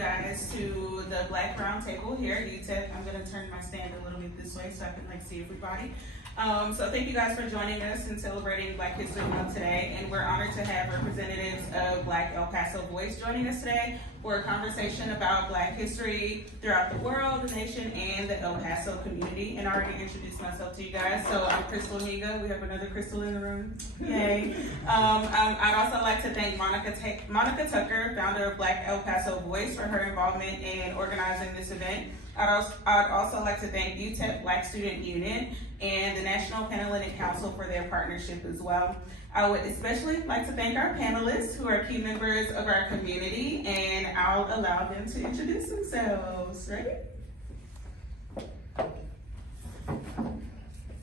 guys to the Black Roundtable here at UTEP. I'm going to turn my stand a little bit this way so I can see everybody. So thank you guys for joining us and celebrating Black History Month today. And we're honored to have representatives of Black El Paso Voice joining us today for a conversation about Black history throughout the world, the nation, and the El Paso community. And I already introduced myself to you guys. So I'm Crystal Hinga. We have another Crystal in the room. Yay. I'd also like to thank Monica Tucker, founder of Black El Paso Voice, for her involvement in organizing this event. I'd also like to thank UTEP Black Student Union and the National Panelists Council for their partnership as well. I would especially like to thank our panelists who are key members of our community, and I'll allow them to introduce themselves. Ready?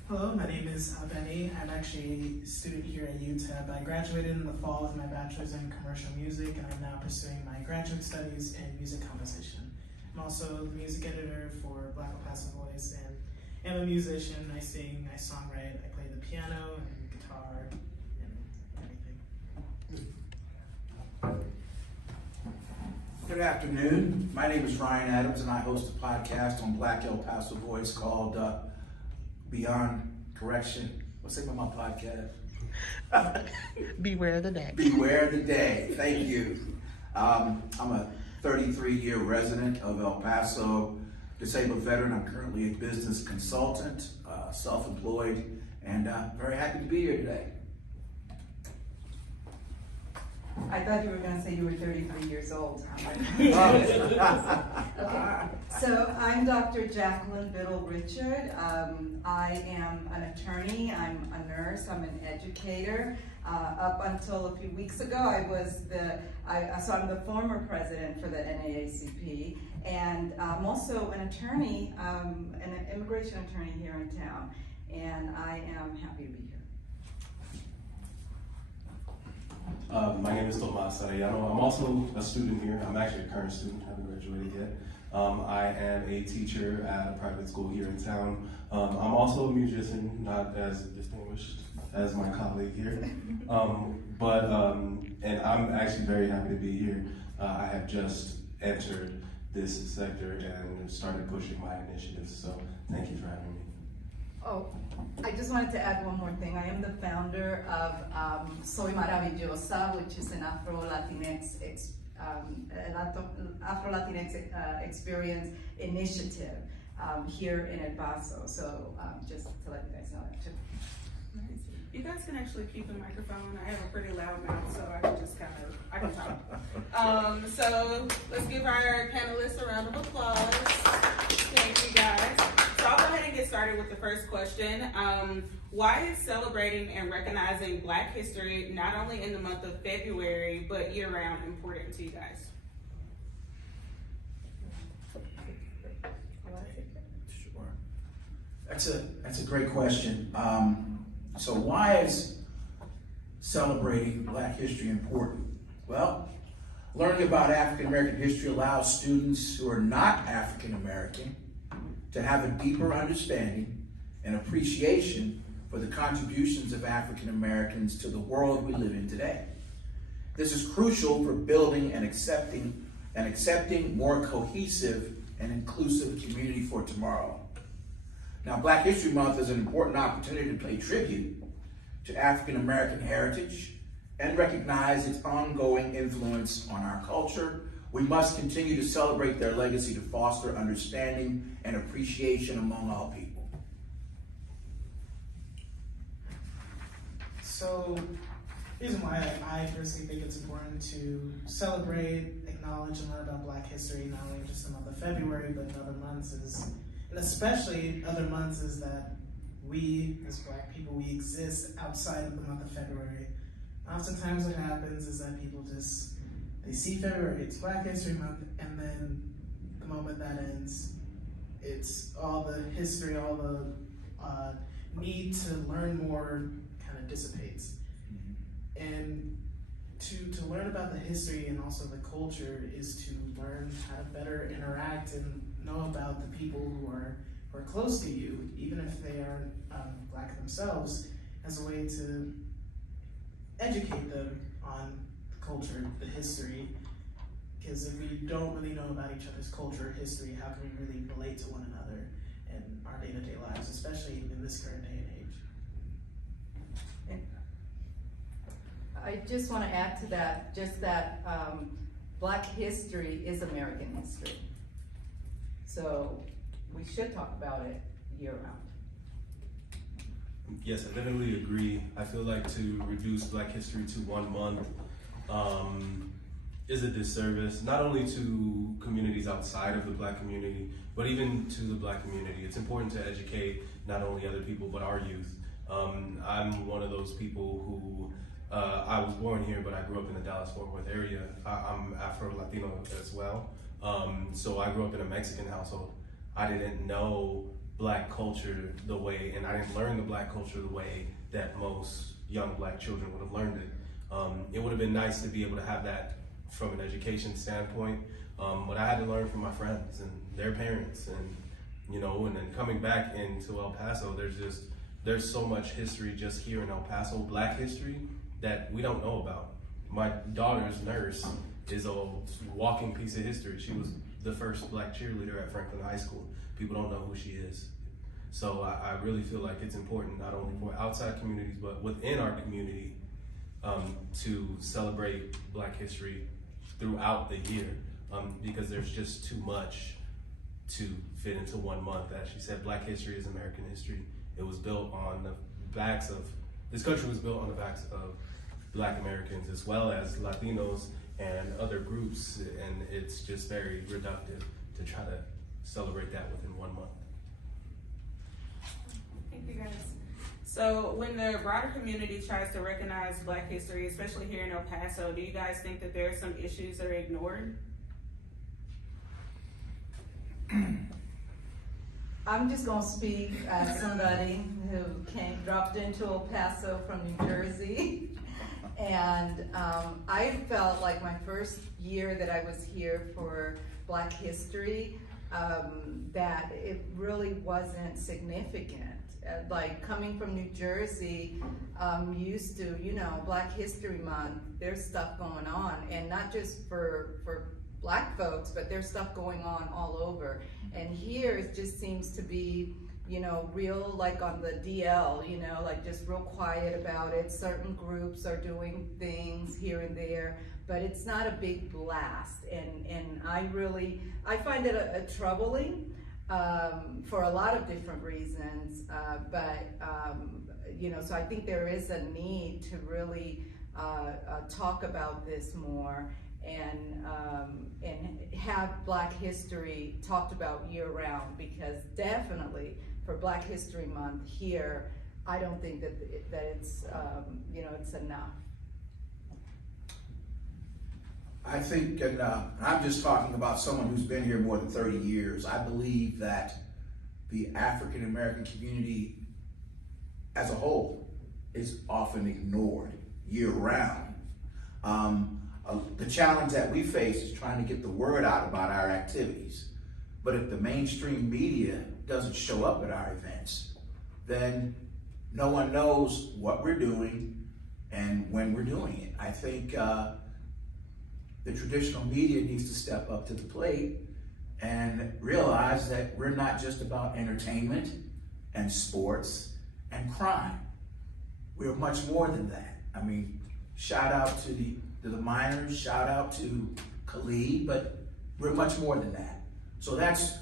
Hello, my name is Abeni. I'm actually a student here at UTEP. I graduated in the fall with my bachelor's in commercial music, and I'm now pursuing my graduate studies in music composition. I'm also the music editor for Black El Paso Voice, and I'm a musician. I sing, I songwrite, I play the piano and guitar and everything. Good afternoon. My name is Ryan Adams, and I host a podcast on Black El Paso Voice called Beyond Correction. What's the name of my podcast? Beware the Day. Beware the Day. Thank you. I'm a 33-year resident of El Paso, disabled veteran. I'm currently a business consultant, self-employed, and very happy to be here today. I thought you were going to say you were 33 years old. Okay. So I'm Dr. Jackeline Biddle Richard. I am an attorney, I'm a nurse, I'm an educator. Up until a few weeks ago, I'm the former president for the NAACP, and I'm also an attorney, an immigration attorney here in town, and I am happy to be here. My name is Tomas Arellano. I'm also a student here. I'm actually a current student, haven't graduated yet. I am a teacher at a private school here in town. I'm also a musician, not as distinguished as my colleague here. And I'm actually very happy to be here. I have just entered this sector and started pushing my initiatives, so thank you for having me. Oh, I just wanted to add one more thing. I am the founder of Soy Maravillosa, which is an Afro-Latinx experience initiative here in El Paso. So just to let you guys know that too. You guys can actually keep the microphone. I have a pretty loud mouth, so I can just I can talk. So let's give our panelists a round of applause. Thank you guys. So I'll go ahead and get started with the first question. Why is celebrating and recognizing Black history, not only in the month of February, but year-round, important to you guys? Sure. That's a great question. So why is celebrating Black history important? Well, learning about African American history allows students who are not African American to have a deeper understanding and appreciation for the contributions of African Americans to the world we live in today. This is crucial for building and accepting more cohesive and inclusive community for tomorrow. Now, Black History Month is an important opportunity to pay tribute to African American heritage and recognize its ongoing influence on our culture. We must continue to celebrate their legacy to foster understanding and appreciation among all people. So, the reason why I personally think it's important to celebrate, acknowledge, and learn about Black history, not only just the month of February, but in other months and especially other months, is that we, as Black people, we exist outside of the month of February. Oftentimes what happens is that people they see February, it's Black History Month, and then the moment that ends, it's all the history, all the need to learn more kind of dissipates. And to learn about the history and also the culture is to learn how to better interact and know about the people who are close to you, even if they aren't Black themselves, as a way to educate them on the culture, the history, Because if we don't really know about each other's culture or history, how can we really relate to one another in our day-to-day lives, especially in this current day and age? I just want to add to that, just that Black history is American history. So we should talk about it year-round. Yes, I definitely agree. I feel like to reduce Black history to 1 month is a disservice, not only to communities outside of the Black community, but even to the Black community. It's important to educate not only other people, but our youth. I'm one of those people who, I was born here, but I grew up in the Dallas-Fort Worth area. I'm Afro-Latino as well. So I grew up in a Mexican household. I didn't know Black culture the way, and I didn't learn the Black culture the way that most young Black children would have learned it. It would have been nice to be able to have that from an education standpoint, but I had to learn from my friends and their parents, and and then coming back into El Paso, there's so much history just here in El Paso, Black history, that we don't know about. My daughter's nurse is a walking piece of history. She was the first Black cheerleader at Franklin High School. People don't know who she is. So I really feel like it's important, not only for outside communities, but within our community, to celebrate Black history throughout the year, because there's just too much to fit into 1 month. As she said, Black history is American history. It was built on the backs of, this country was built on the backs of Black Americans as well as Latinos and other groups, and it's just very reductive to try to celebrate that within 1 month. Thank you guys. So when the broader community tries to recognize Black history, especially here in El Paso, do you guys think that there are some issues that are ignored? I'm just gonna speak as somebody who dropped into El Paso from New Jersey. And I felt like my first year that I was here for Black history, that it really wasn't significant. Like coming from New Jersey, used to, Black History Month, there's stuff going on, and not just for Black folks, but there's stuff going on all over. And here it just seems to be, real, like on the DL, like just real quiet about it. Certain groups are doing things here and there, but it's not a big blast. And I find it troubling. For a lot of different reasons, so I think there is a need to really talk about this more and have Black history talked about year-round, because definitely for Black History Month here, I don't think that it's it's enough. I think, and I'm just talking about someone who's been here more than 30 years, I believe that the African American community as a whole is often ignored year-round. The challenge that we face is trying to get the word out about our activities. But if the mainstream media doesn't show up at our events, then no one knows what we're doing and when we're doing it. I think the traditional media needs to step up to the plate and realize that we're not just about entertainment and sports and crime. We're much more than that. I mean, shout out to the miners, shout out to Khalid, but we're much more than that. So that's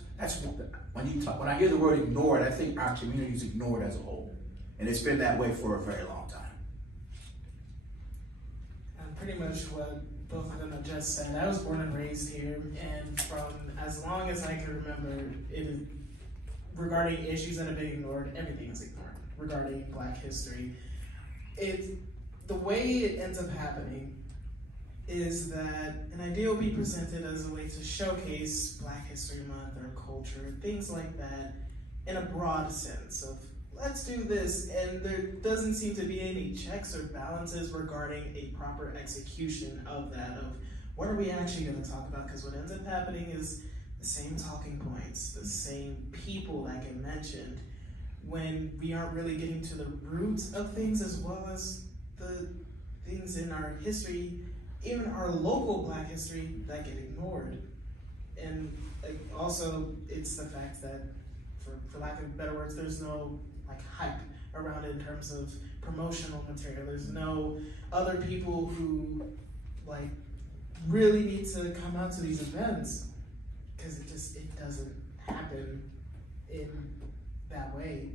when I hear the word ignored, I think our community is ignored as a whole, and it's been that way for a very long time. And pretty much what both of them have just said. I was born and raised here, and from as long as I can remember, regarding issues that have been ignored, everything is ignored regarding Black history. The way it ends up happening is that an idea will be presented as a way to showcase Black History Month or culture, things like that, in a broad sense of, let's do this, and there doesn't seem to be any checks or balances regarding a proper execution of that, of what are we actually going to talk about, because what ends up happening is the same talking points, the same people that get mentioned, when we aren't really getting to the roots of things as well as the things in our history even our local Black history that get ignored. And like, also, it's the fact that, for lack of better words, there's no like hype around it in terms of promotional material. There's no other people who like really need to come out to these events, because it doesn't happen in that way.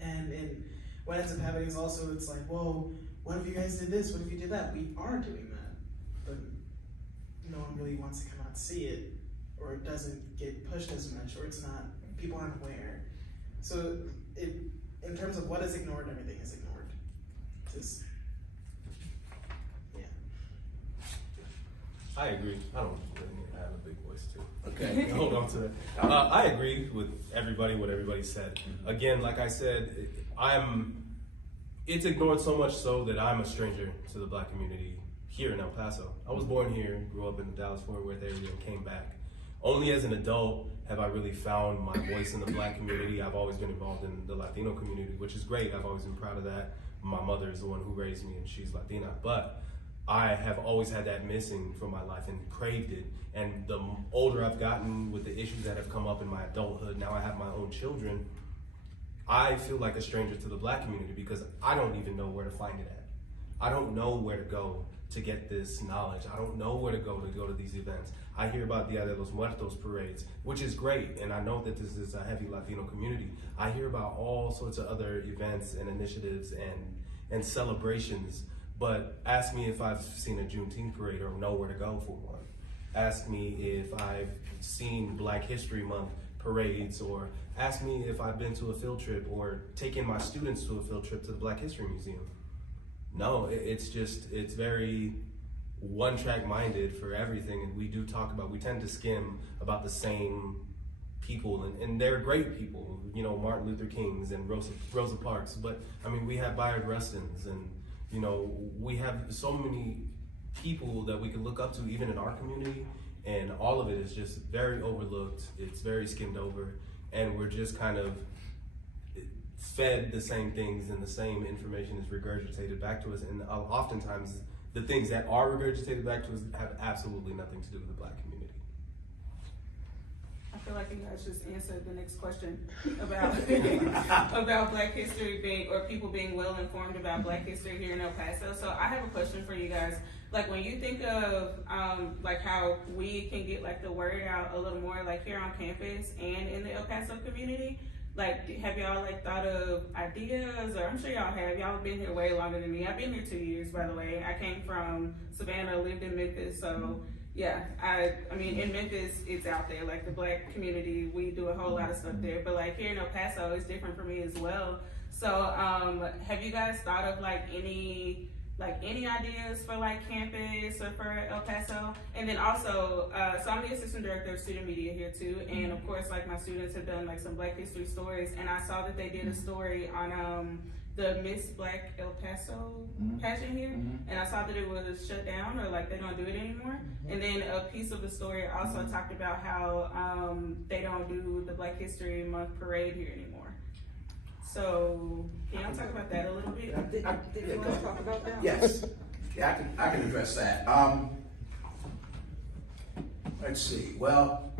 And what ends up happening is also, it's like, well, what if you guys did this? What if you did that? We are doing that, but no one really wants to come out to see it, or it doesn't get pushed as much, or it's not, people aren't aware. So in terms of what is ignored, everything is ignored. Just, yeah. I agree. I don't really need to have a big voice too. Okay. Hold on to it. I agree with everybody, what everybody said. Again, like I said, it's ignored so much so that I'm a stranger to the Black community here in El Paso. I was born here, grew up in the Dallas-Fort Worth area, and came back. Only as an adult have I really found my voice in the Black community. I've always been involved in the Latino community, which is great. I've always been proud of that. My mother is the one who raised me, and she's Latina. But I have always had that missing from my life and craved it. And the older I've gotten with the issues that have come up in my adulthood, now I have my own children, I feel like a stranger to the Black community because I don't even know where to find it at. I don't know where to go to get this knowledge. I don't know where to go to these events. I hear about Dia de los Muertos parades, which is great, and I know that this is a heavy Latino community. I hear about all sorts of other events and initiatives and celebrations, but ask me if I've seen a Juneteenth parade or know where to go for one. Ask me if I've seen Black History Month parades, or ask me if I've been to a field trip or taken my students to a field trip to the Black History Museum. No, it's very one-track minded for everything, and we tend to skim about the same people, and they're great people, you know, Martin Luther Kings and Rosa Parks, but I mean, we have Bayard Rustins, and you know, we have so many people that we can look up to even in our community, and all of it is just very overlooked, it's very skimmed over, and we're just kind of fed the same things, and the same information is regurgitated back to us, and oftentimes the things that are regurgitated back to us have absolutely nothing to do with the Black community. I feel like you guys just answered the next question about about Black history being, or people being well informed about Black history here in El Paso. So I have a question for you guys. Like, when you think of like how we can get like the word out a little more, like here on campus and in the El Paso community, like, have y'all like thought of ideas? Or I'm sure y'all have. Y'all have been here way longer than me. I've been here 2 years, by the way. I came from Savannah, lived in Memphis, so yeah. I mean, in Memphis, it's out there. Like, the Black community, we do a whole lot of stuff there. But like here in El Paso, it's different for me as well. So have you guys thought of like any ideas for like campus or for El Paso? And then also, so I'm the assistant director of student media here too, and of course, like, my students have done like some Black history stories, and I saw that they did a story on the Miss Black El Paso pageant here, and I saw that it was shut down, or like they don't do it anymore. And then a piece of the story also talked about how they don't do the Black History Month parade here anymore. So can y'all talk about that a little bit? Did you want to talk about that? Yes, yeah, I can address that. Let's see. Well,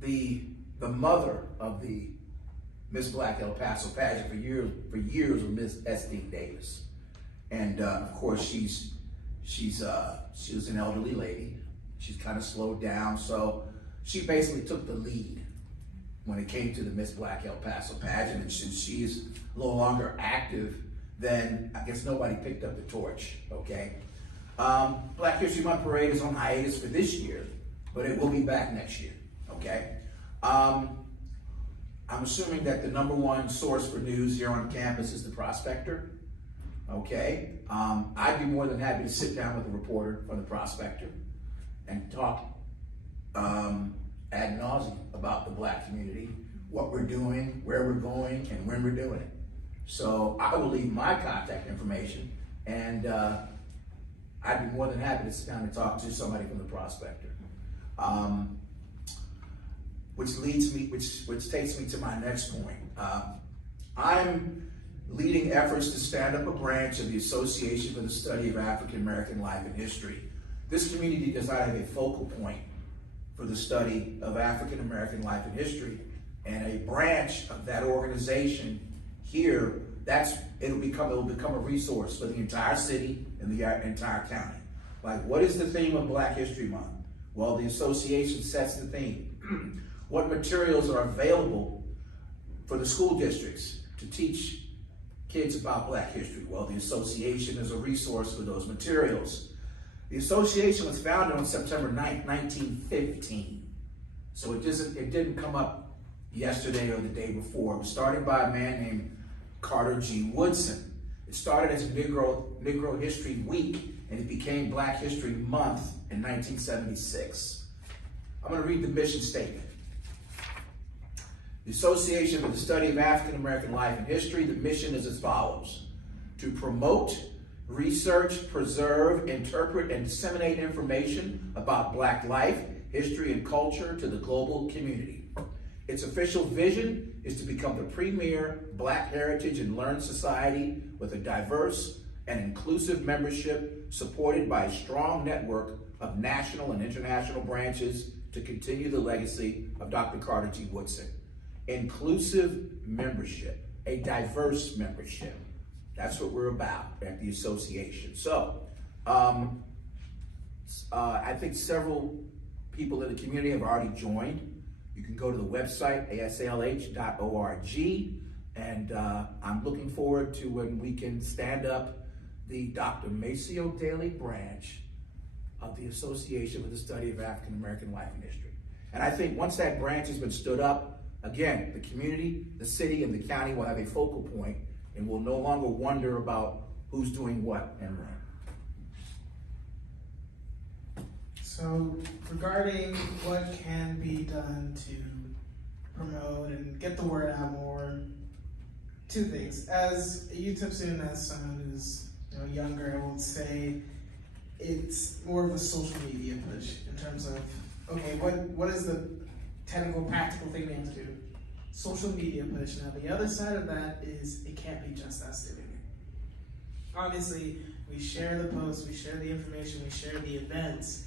the mother of the Miss Black El Paso pageant for years was Miss S.D. Davis, and of course she was an elderly lady. She's kind of slowed down, so she basically took the lead when it came to the Miss Black El Paso pageant, and since she's no longer active, then I guess nobody picked up the torch, okay? Black History Month Parade is on hiatus for this year, but it will be back next year, okay? I'm assuming that the #1 source for news here on campus is the Prospector, okay? I'd be more than happy to sit down with a reporter from the Prospector and talk ad nauseum about the Black community, what we're doing, where we're going, and when we're doing it. So I will leave my contact information, and I'd be more than happy to sit down and talk to somebody from the Prospector. Which takes me to my next point. I'm leading efforts to stand up a branch of the Association for the Study of African American Life and History. This community does not have a focal point for the study of African American life and history, and a branch of that organization here, it will become a resource for the entire city and the entire county. Like, what is the theme of Black History Month? Well, the association sets the theme. What materials are available for the school districts to teach kids about Black history? Well, the association is a resource for those materials. The association was founded on September 9th, 1915. So it didn't come up yesterday or the day before. It was started by a man named Carter G. Woodson. It started as a Negro History Week, and it became Black History Month in 1976. I'm going to read the mission statement. The Association for the Study of African American Life and History, the mission is as follows: to promote, research, preserve, interpret, and disseminate information about Black life, history, and culture to the global community. Its official vision is to become the premier Black heritage and learn society with a diverse and inclusive membership supported by a strong network of national and international branches to continue the legacy of Dr. Carter G. Woodson. Inclusive membership, a diverse membership. That's what we're about at the association. So, I think several people in the community have already joined. You can go to the website, aslh.org, and I'm looking forward to when we can stand up the Dr. Maceo Daly branch of the Association for the Study of African American Life and History. And I think once that branch has been stood up, again, the community, the city, and the county will have a focal point, and will no longer wonder about who's doing what and when. So regarding what can be done to promote and get the word out more, two things. As a UTEP student, as someone who's younger, I would say it's more of a social media push in terms of, okay, what is the technical, practical thing we have to do? Social media push. Now, the other side of that is it can't be just us doing it. Obviously, we share the posts, we share the information, we share the events,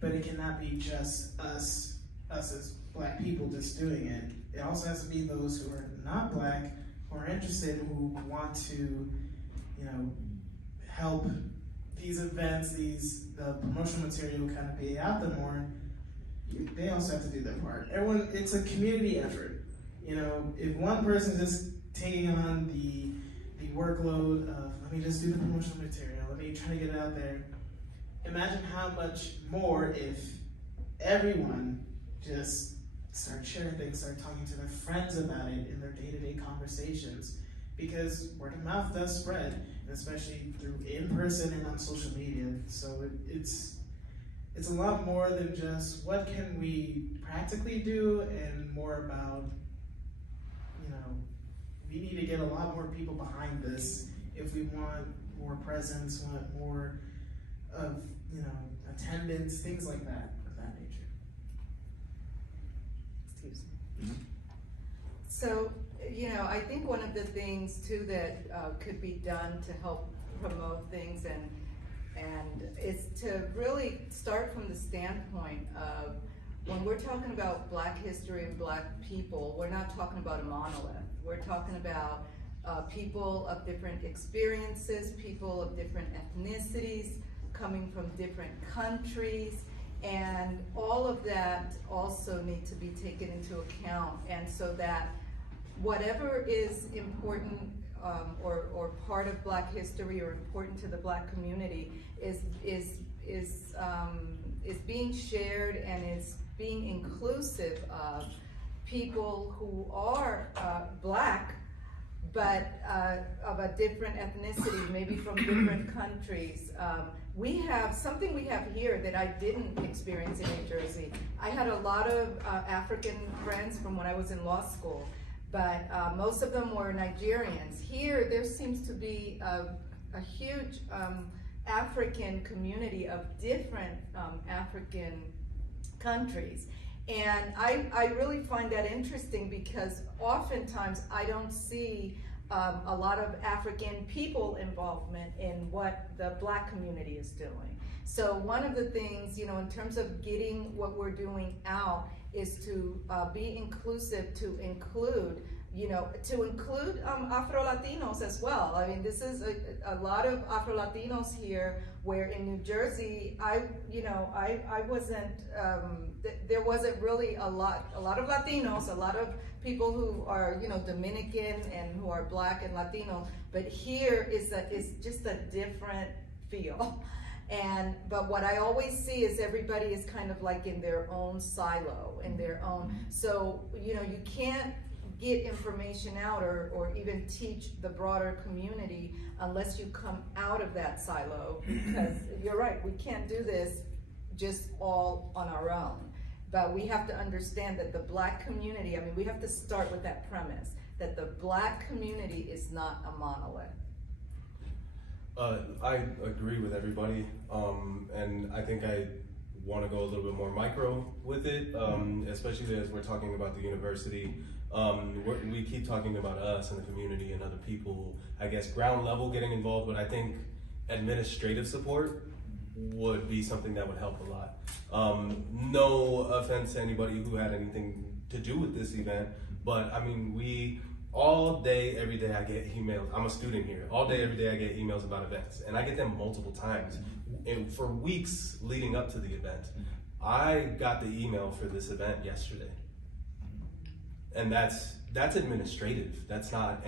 but it cannot be just us as Black people just doing it. It also has to be those who are not Black, who are interested, who want to, help these events, the promotional material kind of be out there more. They also have to do their part. Everyone, it's a community effort. If one person is just taking on the workload of, let me just do the promotional material, let me try to get it out there, imagine how much more if everyone just start sharing things, start talking to their friends about it in their day-to-day conversations, because word of mouth does spread, and especially through in-person and on social media. So it's a lot more than just what can we practically do, and more about, we need to get a lot more people behind this if we want more presence, want more of, attendance, things like that, of that nature. Excuse me. So, I think one of the things too that could be done to help promote things and is to really start from the standpoint of, when we're talking about Black history and Black people, we're not talking about a monolith. We're talking about people of different experiences, people of different ethnicities, coming from different countries, and all of that also need to be taken into account. And so that whatever is important or part of Black history or important to the Black community is being shared and is being inclusive of people who are Black, but of a different ethnicity, maybe from different countries. We have something we have here that I didn't experience in New Jersey. I had a lot of African friends from when I was in law school, but most of them were Nigerians. Here, there seems to be a huge African community of different African countries. And I really find that interesting, because oftentimes I don't see a lot of African people involvement in what the Black community is doing. So one of the things, you know, in terms of getting what we're doing out is to be inclusive, to include Afro-Latinos as well. I mean, this is a lot of Afro-Latinos here, where in New Jersey, I wasn't, there wasn't really a lot of Latinos, a lot of people who are, you know, Dominican and who are Black and Latino, but here is just a different feel. But what I always see is everybody is kind of like in their own silo, in their own, so, you know, you can't get information out or even teach the broader community unless you come out of that silo, because you're right, we can't do this just all on our own. But we have to understand that the Black community, I mean, we have to start with that premise, that the Black community is not a monolith. I agree with everybody, and I think I want to go a little bit more micro with it, especially as we're talking about the university. We keep talking about us and the community and other people, I guess ground level getting involved, but I think administrative support would be something that would help a lot. No offense to anybody who had anything to do with this event, but I mean, all day, every day I get emails. I'm a student here. All day, every day I get emails about events, and I get them multiple times. And for weeks leading up to the event, I got the email for this event yesterday. And that's administrative. That's not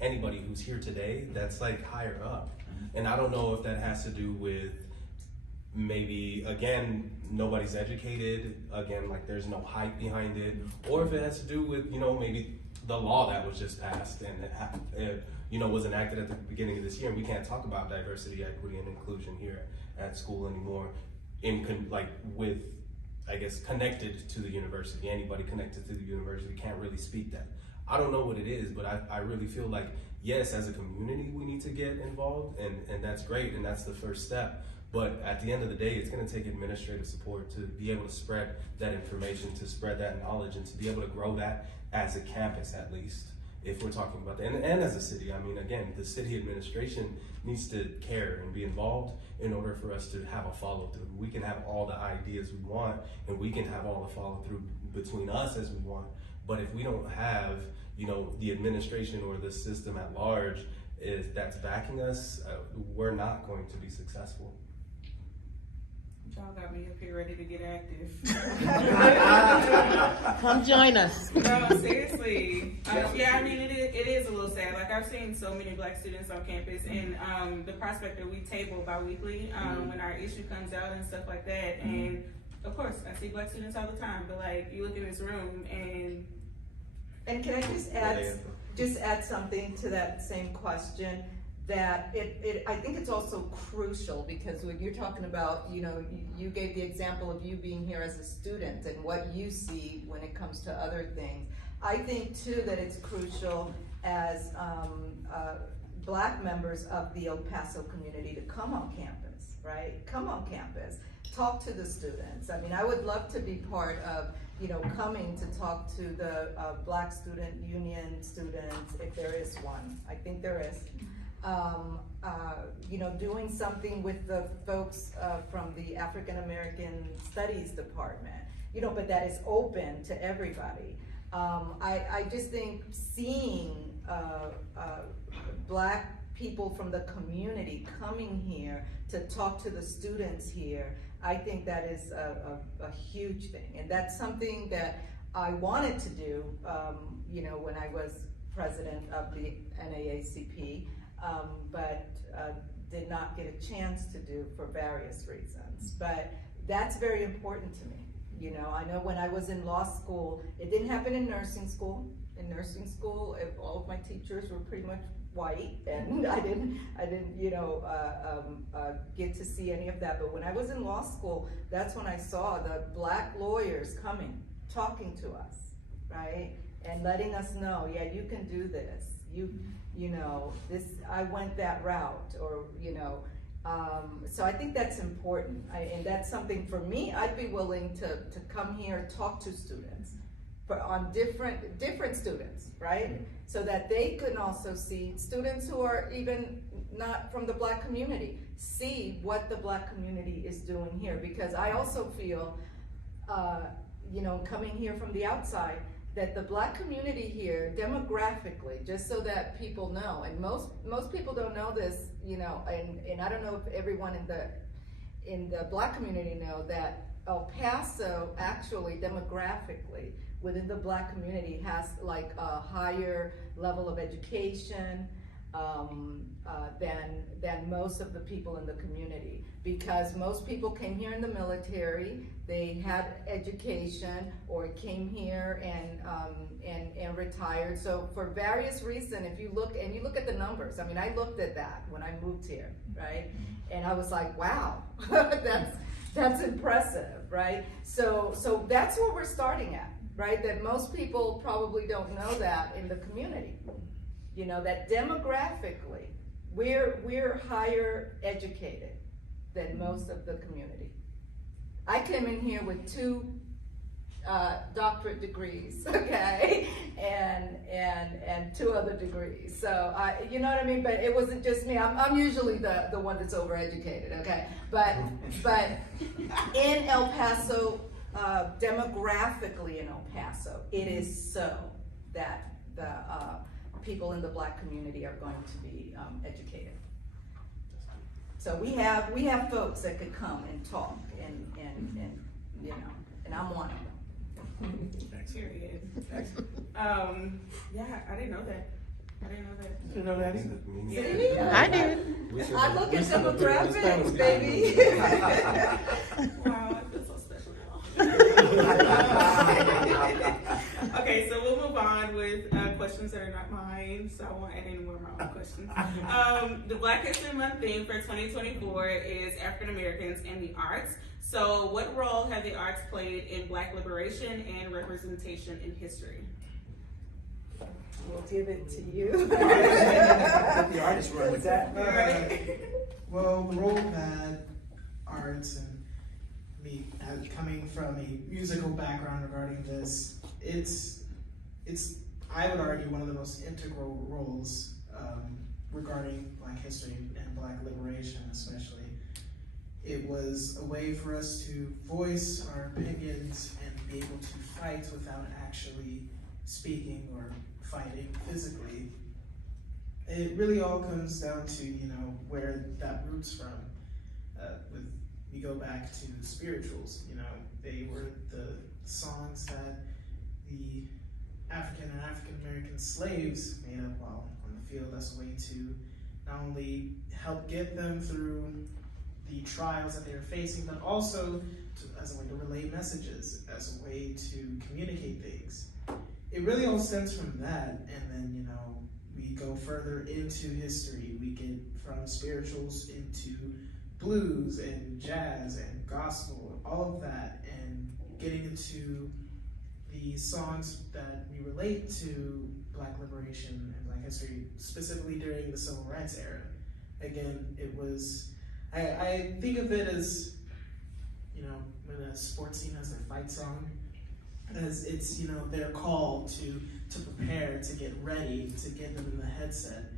anybody who's here today. That's like higher up. And I don't know if that has to do with maybe, again, nobody's educated, again, like there's no hype behind it, or if it has to do with, you know, maybe the law that was just passed and it was enacted at the beginning of this year, and we can't talk about diversity, equity, and inclusion here at school anymore, with, I guess, connected to the university. Anybody connected to the university can't really speak that. I don't know what it is, but I really feel like, yes, as a community, we need to get involved, and that's great, and that's the first step. But at the end of the day, it's gonna take administrative support to be able to spread that information, to spread that knowledge, and to be able to grow that as a campus, at least, if we're talking about that. And as a city, I mean, again, the city administration needs to care and be involved in order for us to have a follow-through. We can have all the ideas we want, and we can have all the follow-through between us as we want, but if we don't have, you know, the administration or the system at large that's backing us, we're not going to be successful. Y'all got me up here ready to get active. Come join us. No, seriously. Yeah, I mean, it is a little sad. Like, I've seen so many Black students on campus, and the prospect that we table bi-weekly when our issue comes out and stuff like that. And of course, I see Black students all the time, but like, you look in this room and can I just add something to that same question? That I think it's also crucial, because when you're talking about, you know, you gave the example of you being here as a student and what you see when it comes to other things. I think too that it's crucial as Black members of the El Paso community to come on campus, right? Come on campus, talk to the students. I mean, I would love to be part of, you know, coming to talk to the Black Student Union students, if there is one. I think there is. You know, doing something with the folks from the African American Studies Department, you know, but that is open to everybody. I just think seeing Black people from the community coming here to talk to the students here, I think that is a huge thing. And that's something that I wanted to do, you know, when I was president of the NAACP. But did not get a chance to do for various reasons. But that's very important to me. You know, I know when I was in law school, it didn't happen in nursing school. In nursing school, all of my teachers were pretty much white, and I didn't, you know, get to see any of that. But when I was in law school, that's when I saw the Black lawyers coming, talking to us, right? And letting us know, yeah, you can do this. You know, this, I went that route, or, you know, so I think that's important. And that's something for me, I'd be willing to come here, talk to students, on different students, right? So that they can also see students who are even not from the Black community, see what the Black community is doing here. Because I also feel, you know, coming here from the outside, that the Black community here, demographically, just so that people know, and most people don't know this, you know, and I don't know if everyone in the Black community know that El Paso actually demographically within the Black community has like a higher level of education than most of the people in the community, because most people came here in the military, they had education, or came here and retired. So for various reasons, if you look at the numbers, I mean, I looked at that when I moved here, right? And I was like, wow, that's impressive, right? So that's where we're starting at, right? That most people probably don't know that in the community. You know, that demographically, we're higher educated than most of the community. I came in here with 2 doctorate degrees, okay, and 2 other degrees. So you know what I mean. But it wasn't just me. I'm usually the one that's overeducated, okay. But in El Paso, demographically in El Paso, it is so that the people in the Black community are going to be educated. So we have folks that could come and talk and you know, and I'm one of them. Period. Yeah, I didn't know that. You didn't know that either? See? I did. I look at demographics, baby. Wow, I feel so special now. Okay, so we'll move on with questions that are not mine, so I won't add any more of my own questions. The Black History Month theme for 2024 is African Americans and the arts. So what role have the arts played in Black liberation and representation in history? We'll give it to you. Let the artist run with that. Well, the role that arts and me, coming from a musical background regarding this, it's I would argue one of the most integral roles regarding Black history and Black liberation, especially. It was a way for us to voice our opinions and be able to fight without actually speaking or fighting physically. It really all comes down to, you know, where that roots from. We go back to spirituals, you know, they were the songs that the African and African American slaves made up while on the field as a way to not only help get them through the trials that they were facing, but also as a way to relay messages, as a way to communicate things. It really all stems from that, and then, you know, we go further into history. We get from spirituals into blues and jazz and gospel, all of that, and getting into the songs that we relate to Black liberation and Black history, specifically during the Civil Rights era. Again, it was, I think of it as, you know, when a sports team has their fight song, as it's, you know, their call to prepare, to get ready, to get them in the headset.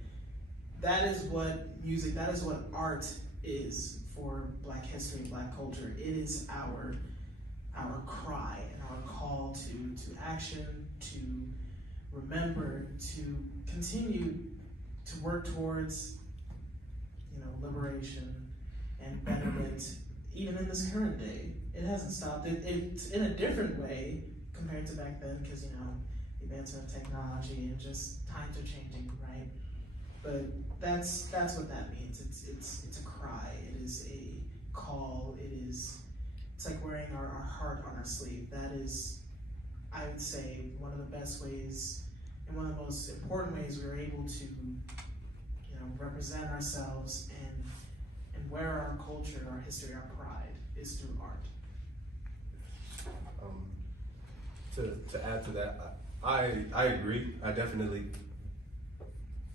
That is what music, that is what art is for Black history, Black culture. It is our cry and our call to action, to remember, to continue to work towards, you know, liberation and betterment, even in this current day. It hasn't stopped. It's in a different way compared to back then, because, you know, the advancement of technology and just times are changing, right? But that's what that means. It's a cry. It is a call. It's like wearing our heart on our sleeve. That is, I would say, one of the best ways and one of the most important ways we are able to, you know, represent ourselves and wear our culture, our history, our pride is through art. To add to that, I agree. I definitely,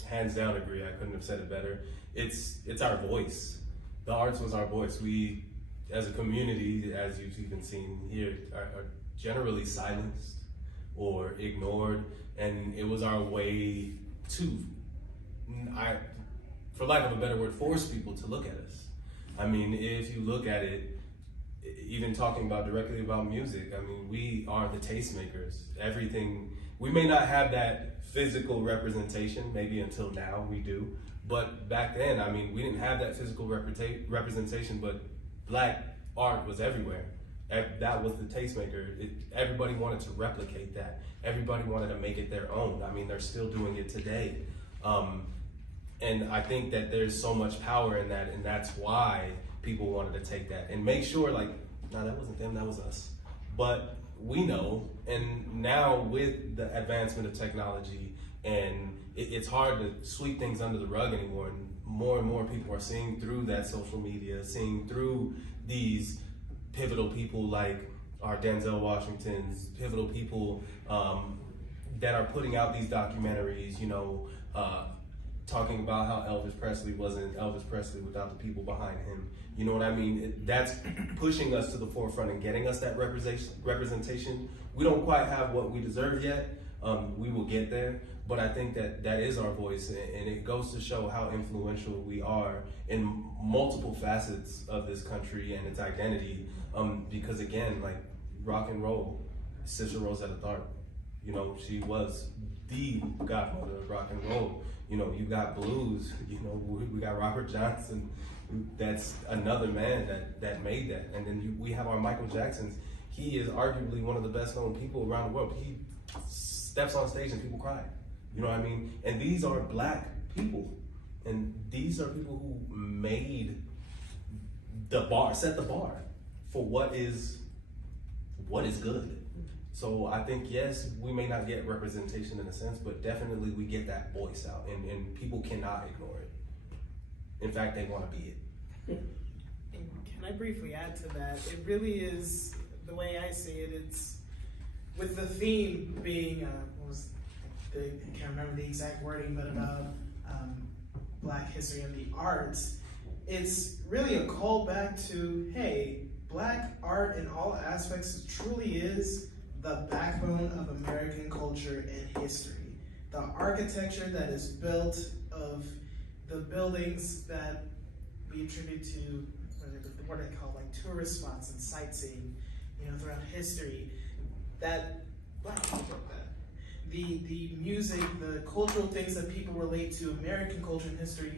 hands down, agree. I couldn't have said it better. It's our voice. The arts was our voice. We, as a community, as you've even seen here, are generally silenced or ignored, and it was our way to, for lack of a better word, force people to look at us. I mean, if you look at it, even talking directly about music, I mean, we are the tastemakers. Everything, we may not have that physical representation, maybe until now we do, but back then, I mean, we didn't have that physical representation, but Black art was everywhere. That was the tastemaker. Everybody wanted to replicate that. Everybody wanted to make it their own. I mean, they're still doing it today. And I think that there's so much power in that, and that's why people wanted to take that and make sure, like, no, that wasn't them, that was us. But we know, and now with the advancement of technology, and it's hard to sweep things under the rug anymore, and more people are seeing through that social media, seeing through these pivotal people like our Denzel Washingtons, pivotal people that are putting out these documentaries, you know, talking about how Elvis Presley wasn't Elvis Presley without the people behind him. You know what I mean? That's pushing us to the forefront and getting us that representation. We don't quite have what we deserve yet. We will get there, but I think that is our voice, and it goes to show how influential we are in multiple facets of this country and its identity. Because again, like rock and roll, Sister Rosetta Tharpe, you know, she was the godmother of rock and roll. You know, you got blues, you know, we got Robert Johnson, that's another man that made that. And then we have our Michael Jacksons. He is arguably one of the best known people around the world. He steps on stage and people cry, you know what I mean? And these are Black people. And these are people who made the bar, set the bar for what is good. So I think, yes, we may not get representation in a sense, but definitely we get that voice out, and people cannot ignore it. In fact, they want to be it. Can I briefly add to that? It really is, the way I see it, it's with the theme being, I can't remember the exact wording, but about Black history and the arts, it's really a callback to, hey, Black art in all aspects truly is the backbone of American culture and history. The architecture that is built of the buildings that we attribute to what they call like tourist spots and sightseeing, you know, throughout history, that Black people built that. The music, the cultural things that people relate to American culture and history,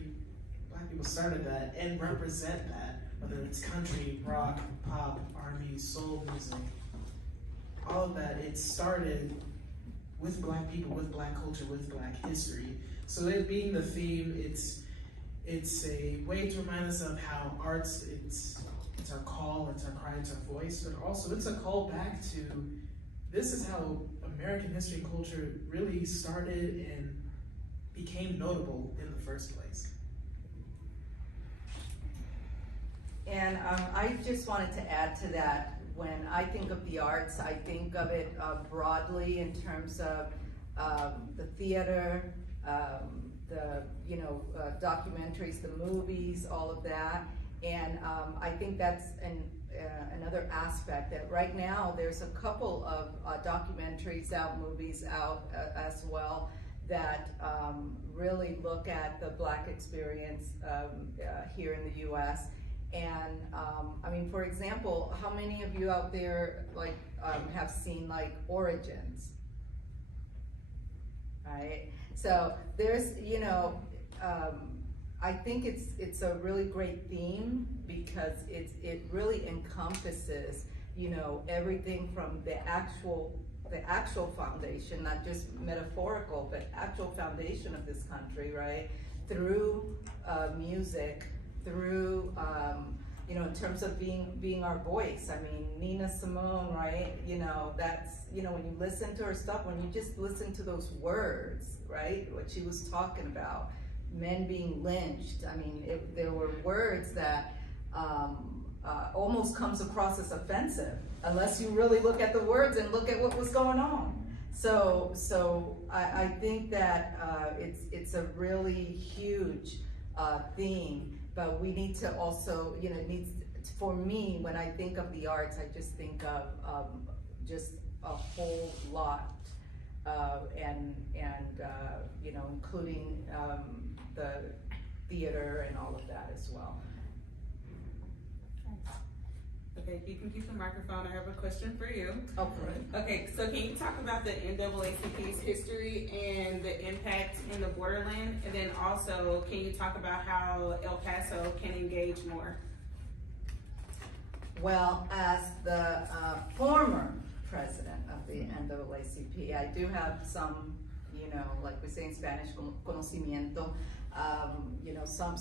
Black people started that and represent that, whether it's country, rock, pop, R&B, soul music, all of that, it started with Black people, with Black culture, with Black history. So it being the theme, it's a way to remind us of how arts, it's our call, it's our cry, it's our voice, but also it's a call back to, this is how American history and culture really started and became notable in the first place. And I just wanted to add to that. When I think of the arts, I think of it broadly in terms of the theater, the documentaries, the movies, all of that. And I think that's another aspect that right now there's a couple of documentaries out, movies out as well that really look at the Black experience here in the U.S. And I mean, for example, how many of you out there like have seen like Origins, right? So there's, you know, I think it's a really great theme because it really encompasses, you know, everything from the actual foundation, not just metaphorical, but actual foundation of this country, right? Through music, through, you know, in terms of being our voice. I mean, Nina Simone, right? You know, that's, you know, when you listen to her stuff, when you just listen to those words, right? What she was talking about, men being lynched. I mean, there were words that almost comes across as offensive, unless you really look at the words and look at what was going on. So I think that it's a really huge theme. But we need to also, you know, for me, when I think of the arts, I just think of just a whole lot, and you know, including the theater and all of that as well. Okay, if you can keep the microphone, I have a question for you. Okay. Okay, so can you talk about the NAACP's history and the impact in the borderland? And then also, can you talk about how El Paso can engage more? Well, as the former president of the NAACP, I do have some, you know, like we say in Spanish, conocimiento, you know, some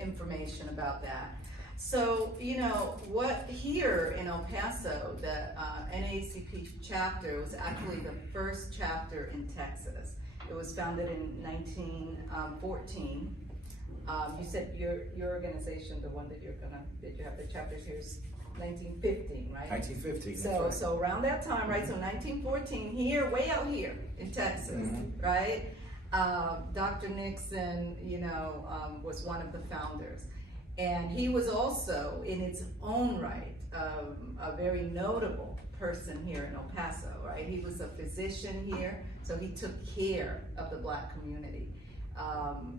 information about that. So, you know, what here in El Paso, the NAACP chapter was actually the first chapter in Texas. It was founded in 1914. You said your organization, the one that you have the chapters here, is 1915, right? 1915. So around that time, right? So 1914, here, way out here in Texas, right? Dr. Nixon, you know, was one of the founders. And he was also, in its own right, a very notable person here in El Paso, right? He was a physician here, so he took care of the Black community.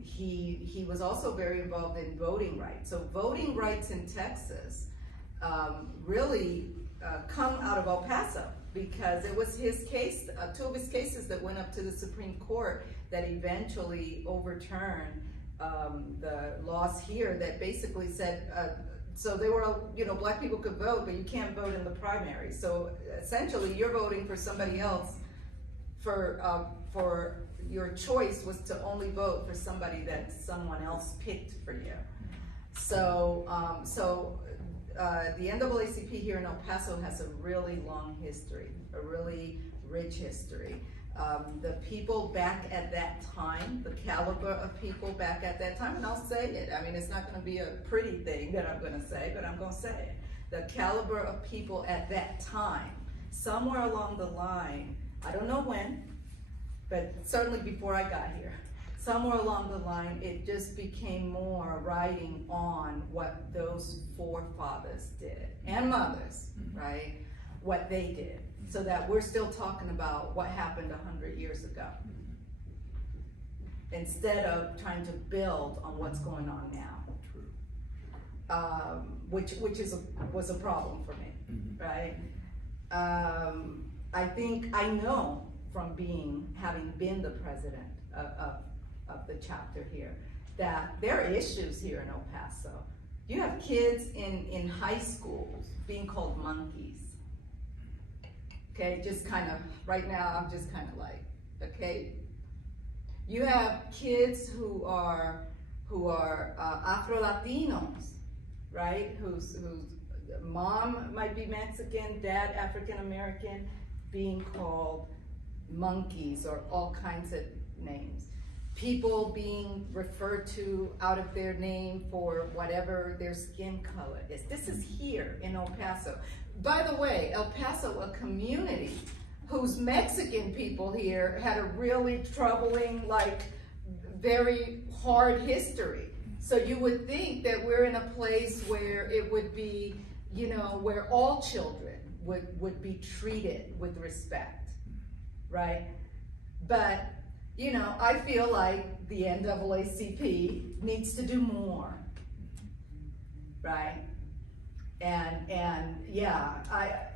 He was also very involved in voting rights. So voting rights in Texas really come out of El Paso, because it was his case, two of his cases that went up to the Supreme Court that eventually overturned the laws here that basically said, so they were, you know, Black people could vote, but you can't vote in the primary. So essentially you're voting for somebody else for your choice was to only vote for somebody that someone else picked for you. So, the NAACP here in El Paso has a really long history, a really rich history. The people back at that time, the caliber of people back at that time, and I'll say it, I mean, it's not gonna be a pretty thing that I'm gonna say, but I'm gonna say it. The caliber of people at that time, somewhere along the line, I don't know when, but certainly before I got here, somewhere along the line, it just became more riding on what those forefathers did, and mothers, right? What they did. So that we're still talking about what happened 100 years ago, instead of trying to build on what's going on now, which was a problem for me, right? I think I know from having been the president of the chapter here, that there are issues here in El Paso. You have kids in high schools being called monkeys. Okay, just kind of, right now, I'm just kind of like, okay. You have kids who are Afro-Latinos, right? Whose mom might be Mexican, dad African-American, being called monkeys or all kinds of names. People being referred to out of their name for whatever their skin color is. This is here in El Paso. By the way, El Paso, a community whose Mexican people here had a really troubling, like, very hard history. So you would think that we're in a place where it would be, you know, where all children would be treated with respect, right? But, you know, I feel like the NAACP needs to do more, right? And yeah,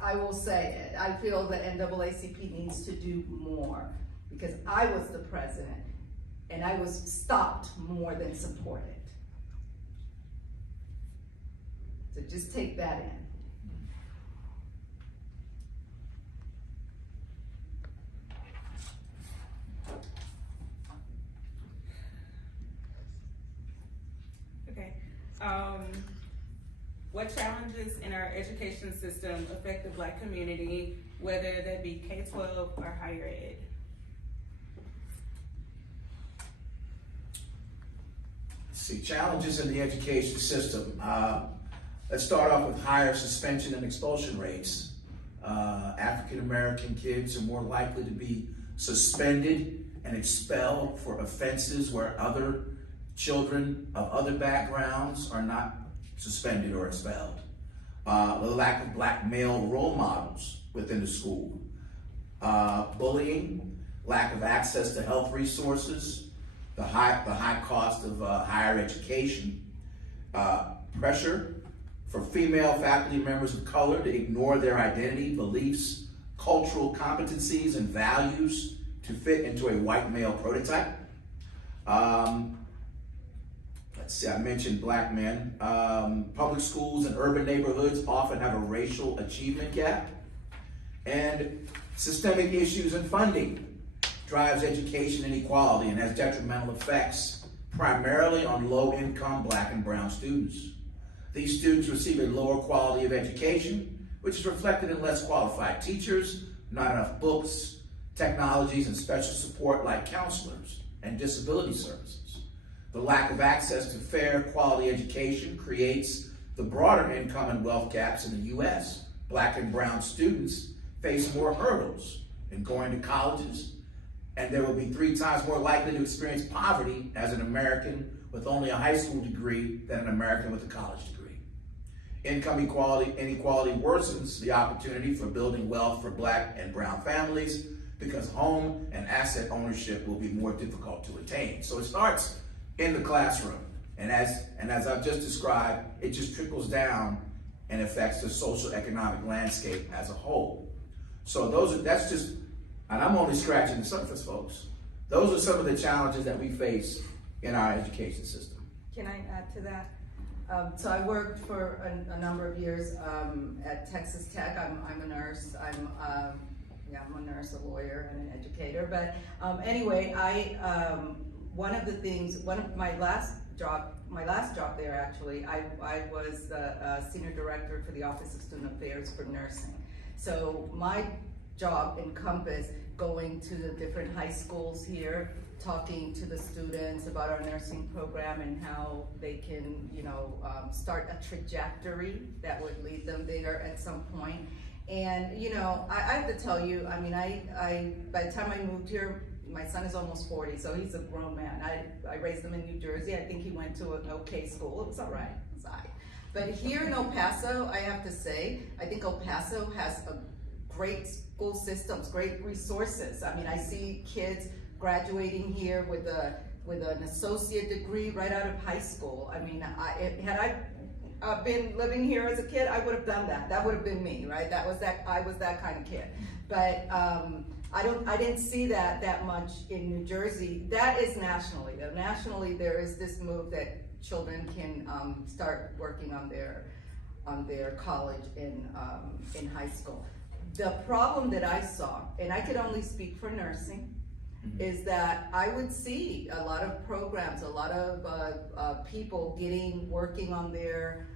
I will say it. I feel that NAACP needs to do more, because I was the president and I was stopped more than supported. So just take that in. Okay. What challenges in our education system affect the Black community, whether that be K-12 or higher ed? See, challenges in the education system. Let's start off with higher suspension and expulsion rates. African American kids are more likely to be suspended and expelled for offenses where other children of other backgrounds are not suspended or expelled. The lack of Black male role models within the school. Bullying, lack of access to health resources, the high cost of higher education, pressure for female faculty members of color to ignore their identity, beliefs, cultural competencies, and values to fit into a white male prototype. Let's see, I mentioned black men. Public schools in urban neighborhoods often have a racial achievement gap. And systemic issues in funding drives education inequality and has detrimental effects primarily on low-income black and brown students. These students receive a lower quality of education, which is reflected in less qualified teachers, not enough books, technologies, and special support like counselors and disability services. The lack of access to fair quality education creates the broader income and wealth gaps in the U.S. Black and brown students face more hurdles in going to colleges, and they will be 3 times more likely to experience poverty as an American with only a high school degree than an American with a college degree. Income inequality worsens the opportunity for building wealth for black and brown families because home and asset ownership will be more difficult to attain. So it starts in the classroom, and as I've just described, it just trickles down and affects the social economic landscape as a whole. So that's just, and I'm only scratching the surface, folks. Those are some of the challenges that we face in our education system. Can I add to that? So I worked for a number of years at Texas Tech. I'm a nurse. I'm a nurse, a lawyer, and an educator. But anyway, one of my last job there actually, I was the senior director for the Office of Student Affairs for nursing. So my job encompassed going to the different high schools here, talking to the students about our nursing program and how they can, start a trajectory that would lead them there at some point. And, I have to tell you, I mean, by the time I moved here, my son is almost 40, so he's a grown man. I raised him in New Jersey. I think he went to an okay school. It was all right. It was all right. But here in El Paso, I have to say, I think El Paso has a great school systems, great resources. I mean, I see kids graduating here with an associate degree right out of high school. I mean, had I been living here as a kid, I would have done that. That would have been me, right? I was that kind of kid. But I didn't see that much in New Jersey. That is nationally. Nationally, there is this move that children can start working on their college in high school. The problem that I saw, and I could only speak for nursing, is that I would see a lot of programs, a lot of people working on their,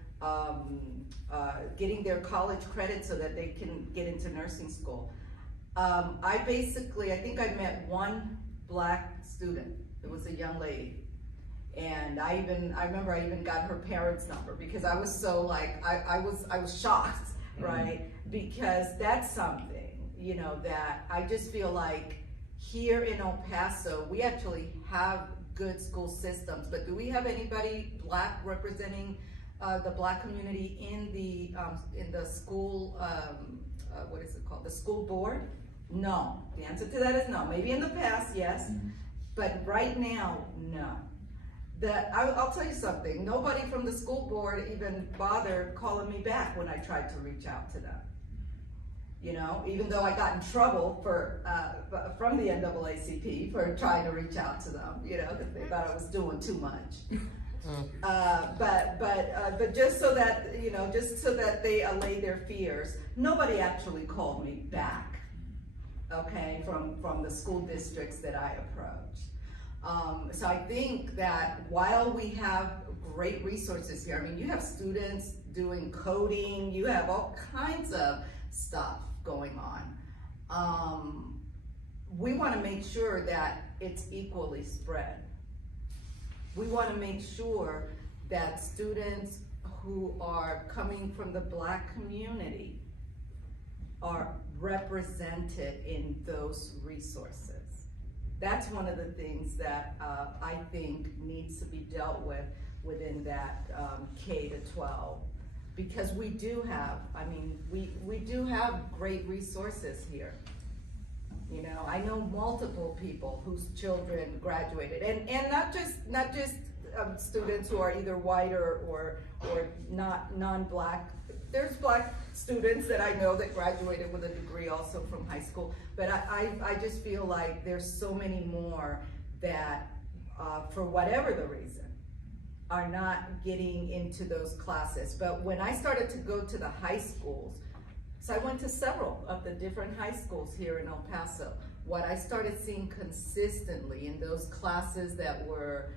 getting their college credit so that they can get into nursing school. I think I met one black student. It was a young lady. And I remember I even got her parents' number because I was so I was shocked, right? Because that's something, that I just feel like here in El Paso, we actually have good school systems, but do we have anybody black representing the black community in the school, what is it called? The school board? No. The answer to that is no. Maybe in the past, yes, but right now, no. I'll tell you something, nobody from the school board even bothered calling me back when I tried to reach out to them. Even though I got in trouble from the NAACP for trying to reach out to them, because they thought I was doing too much. But just so that they allay their fears, nobody actually called me back, okay, from the school districts that I approached. So I think that while we have great resources here, I mean, you have students doing coding, you have all kinds of stuff going on. We want to make sure that it's equally spread. We want to make sure that students who are coming from the black community are represented in those resources. That's one of the things that I think needs to be dealt with within that K-12 because we do have, I mean, we do have great resources here. You know, I know multiple people whose children graduated, and not just students who are either white or not non-black. There's black students that I know that graduated with a degree also from high school, but I just feel like there's so many more that, for whatever the reason, are not getting into those classes. But when I started to go to the high schools, so I went to several of the different high schools here in El Paso, what I started seeing consistently in those classes that were,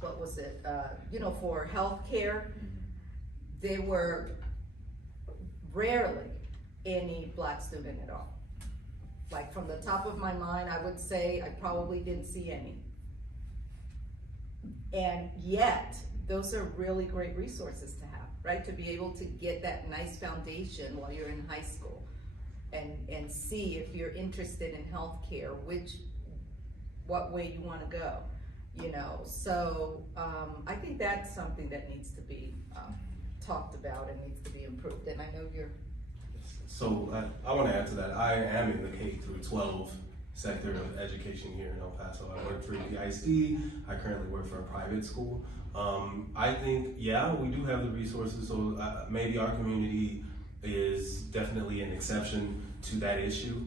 what was it, for healthcare, there were rarely any black student at all. Like, from the top of my mind, I would say I probably didn't see any. And yet, those are really great resources to have, right? To be able to get that nice foundation while you're in high school and see if you're interested in healthcare, what way you want to go, you know? So I think that's something that needs to be talked about and needs to be improved. And I know you're. So I want to add to that. I am in the K through 12 sector of education here in El Paso. I work for PISD. I currently work for a private school. I think, yeah, we do have the resources, so maybe our community is definitely an exception to that issue.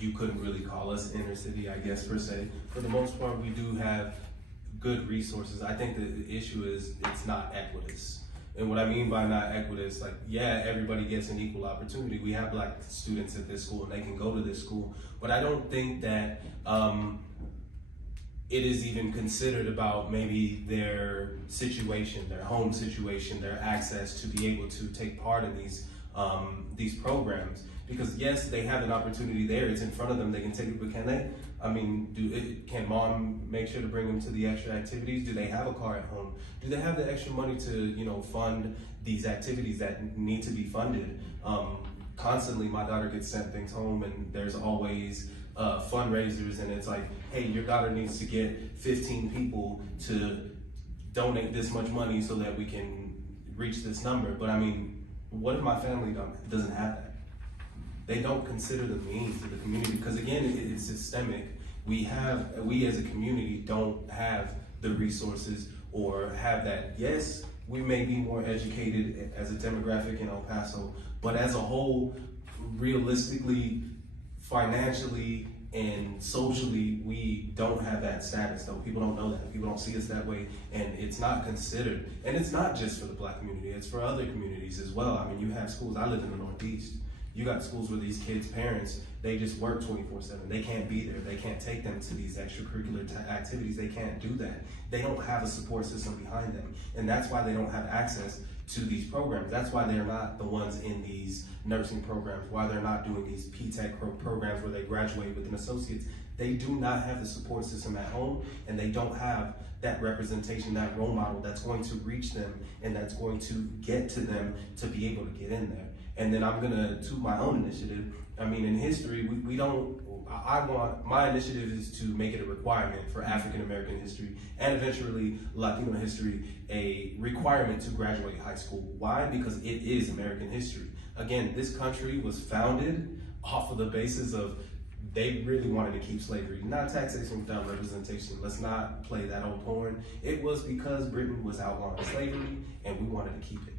You couldn't really call us inner city, I guess, per se. For the most part, we do have good resources. I think the issue is it's not equitous. And what I mean by not equitous, like, yeah, everybody gets an equal opportunity. We have black students at this school and they can go to this school, but I don't think that it is even considered about maybe their situation, their home situation, their access to be able to take part in these programs. Because yes, they have an opportunity there, it's in front of them, they can take it, but can they? I mean, can mom make sure to bring them to the extra activities? Do they have a car at home? Do they have the extra money to, fund these activities that need to be funded? Constantly, my daughter gets sent things home, and there's always fundraisers, and it's like, hey, your daughter needs to get 15 people to donate this much money so that we can reach this number. But I mean, what if my family doesn't have that? They don't consider the means to the community, because again, it's systemic. We as a community don't have the resources or have that. Yes, we may be more educated as a demographic in El Paso, but as a whole, realistically, financially, and socially, we don't have that status, though. People don't know that. People don't see us that way, and it's not considered. And it's not just for the black community, it's for other communities as well. I mean, you have schools, I live in the Northeast. You got schools where these kids' parents, they just work 24/7. They can't be there. They can't take them to these extracurricular activities. They can't do that. They don't have a support system behind them. And that's why they don't have access to these programs. That's why they're not the ones in these nursing programs, why they're not doing these P-Tech programs where they graduate with an associate's. They do not have the support system at home, and they don't have that representation, that role model that's going to reach them and that's going to get to them to be able to get in there. And then I'm gonna toot my own initiative. I mean, in history, my initiative is to make it a requirement for African American history and eventually Latino history, a requirement to graduate high school. Why? Because it is American history. Again, this country was founded off of the basis of they really wanted to keep slavery, not taxation without representation. Let's not play that old porn. It was because Britain was outlawing slavery and we wanted to keep it.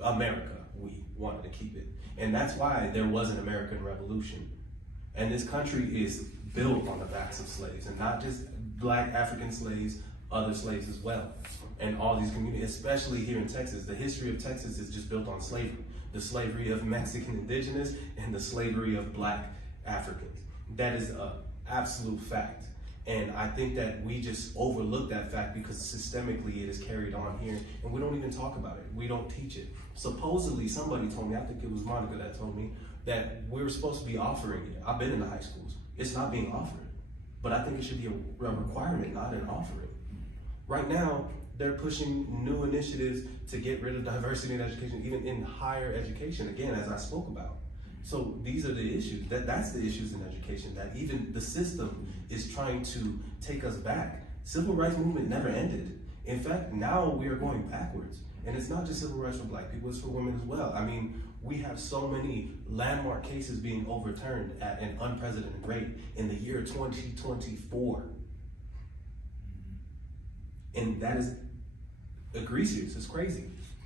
America, we wanted to keep it. And that's why there was an American Revolution. And this country is built on the backs of slaves, and not just black African slaves, other slaves as well. And all these communities, especially here in Texas, the history of Texas is just built on slavery. The slavery of Mexican indigenous and the slavery of black Africans. That is an absolute fact. And I think that we just overlook that fact because systemically it is carried on here and we don't even talk about it. We don't teach it. Supposedly somebody told me, I think it was Monica that told me, that we're supposed to be offering it. I've been in the high schools. It's not being offered. But I think it should be a requirement, not an offering. Right now, they're pushing new initiatives to get rid of diversity in education, even in higher education, again, as I spoke about. So these are the issues, that's the issues in education, that even the system is trying to take us back. Civil rights movement never ended. In fact, now we are going backwards. And it's not just civil rights for black people, it's for women as well. I mean, we have so many landmark cases being overturned at an unprecedented rate in the year 2024. And that is egregious, it's crazy.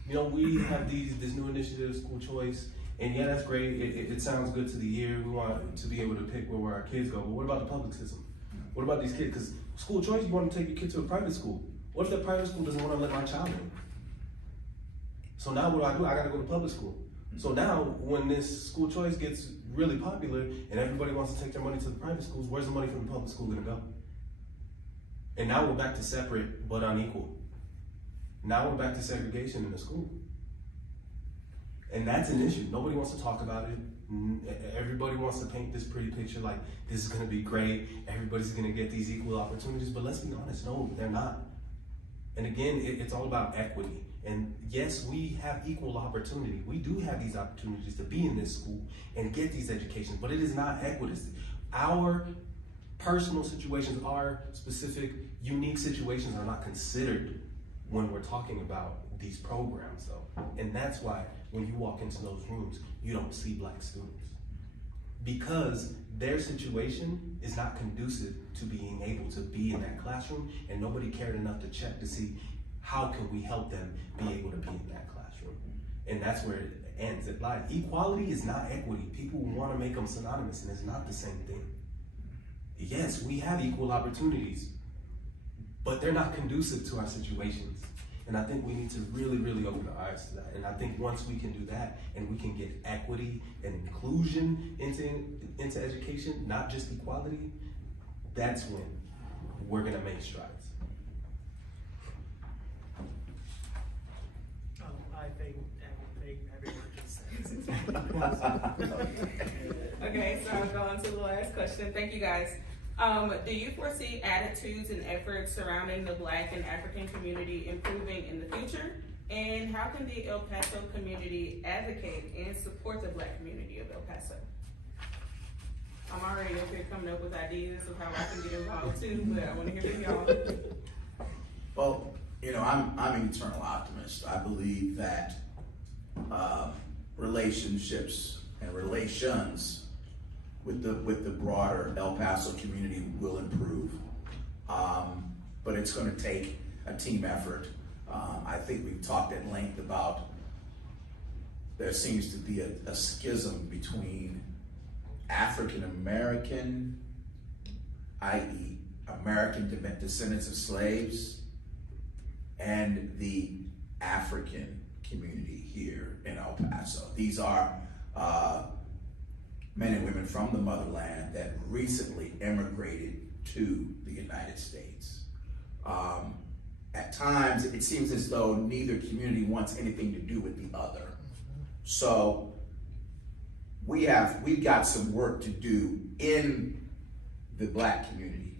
You know, we have this new initiative, school choice, and yeah, that's great. It sounds good to the ear. We want to be able to pick where our kids go. But what about the public system? What about these kids? Because school choice, you want to take your kid to a private school. What if the private school doesn't want to let my child in? So now what do? I got to go to public school. So now when this school choice gets really popular and everybody wants to take their money to the private schools, where's the money from the public school going to go? And now we're back to separate but unequal. Now we're back to segregation in the school. And that's an issue. Nobody wants to talk about it. Everybody wants to paint this pretty picture like this is gonna be great. Everybody's gonna get these equal opportunities, but let's be honest, no, they're not. And again, it's all about equity. And yes, we have equal opportunity. We do have these opportunities to be in this school and get these educations, but it is not equitable. Our personal situations, our specific, unique situations are not considered when we're talking about these programs though. And that's why when you walk into those rooms, you don't see black students. Because their situation is not conducive to being able to be in that classroom, and nobody cared enough to check to see how can we help them be able to be in that classroom. And that's where it ends. It lies. Equality is not equity. People want to make them synonymous, and it's not the same thing. Yes, we have equal opportunities, but they're not conducive to our situations. And I think we need to really, really open our eyes to that. And I think once we can do that and we can get equity and inclusion into education, not just equality, that's when we're gonna make strides. I think everyone just said. Okay, so I'll go on to the last question. Thank you guys. Do you foresee attitudes and efforts surrounding the Black and African community improving in the future? And how can the El Paso community advocate and support the Black community of El Paso? I'm already up here coming up with ideas of how I can get involved too, but I want to hear from y'all. Well, you know, I'm an eternal optimist. I believe that relationships and relations with the broader El Paso community will improve. But it's going to take a team effort. I think we've talked at length about there seems to be a schism between African American, i.e. American descendants of slaves, and the African community here in El Paso. These are men and women from the motherland that recently immigrated to the United States. At times, it seems as though neither community wants anything to do with the other. So we've got some work to do in the Black community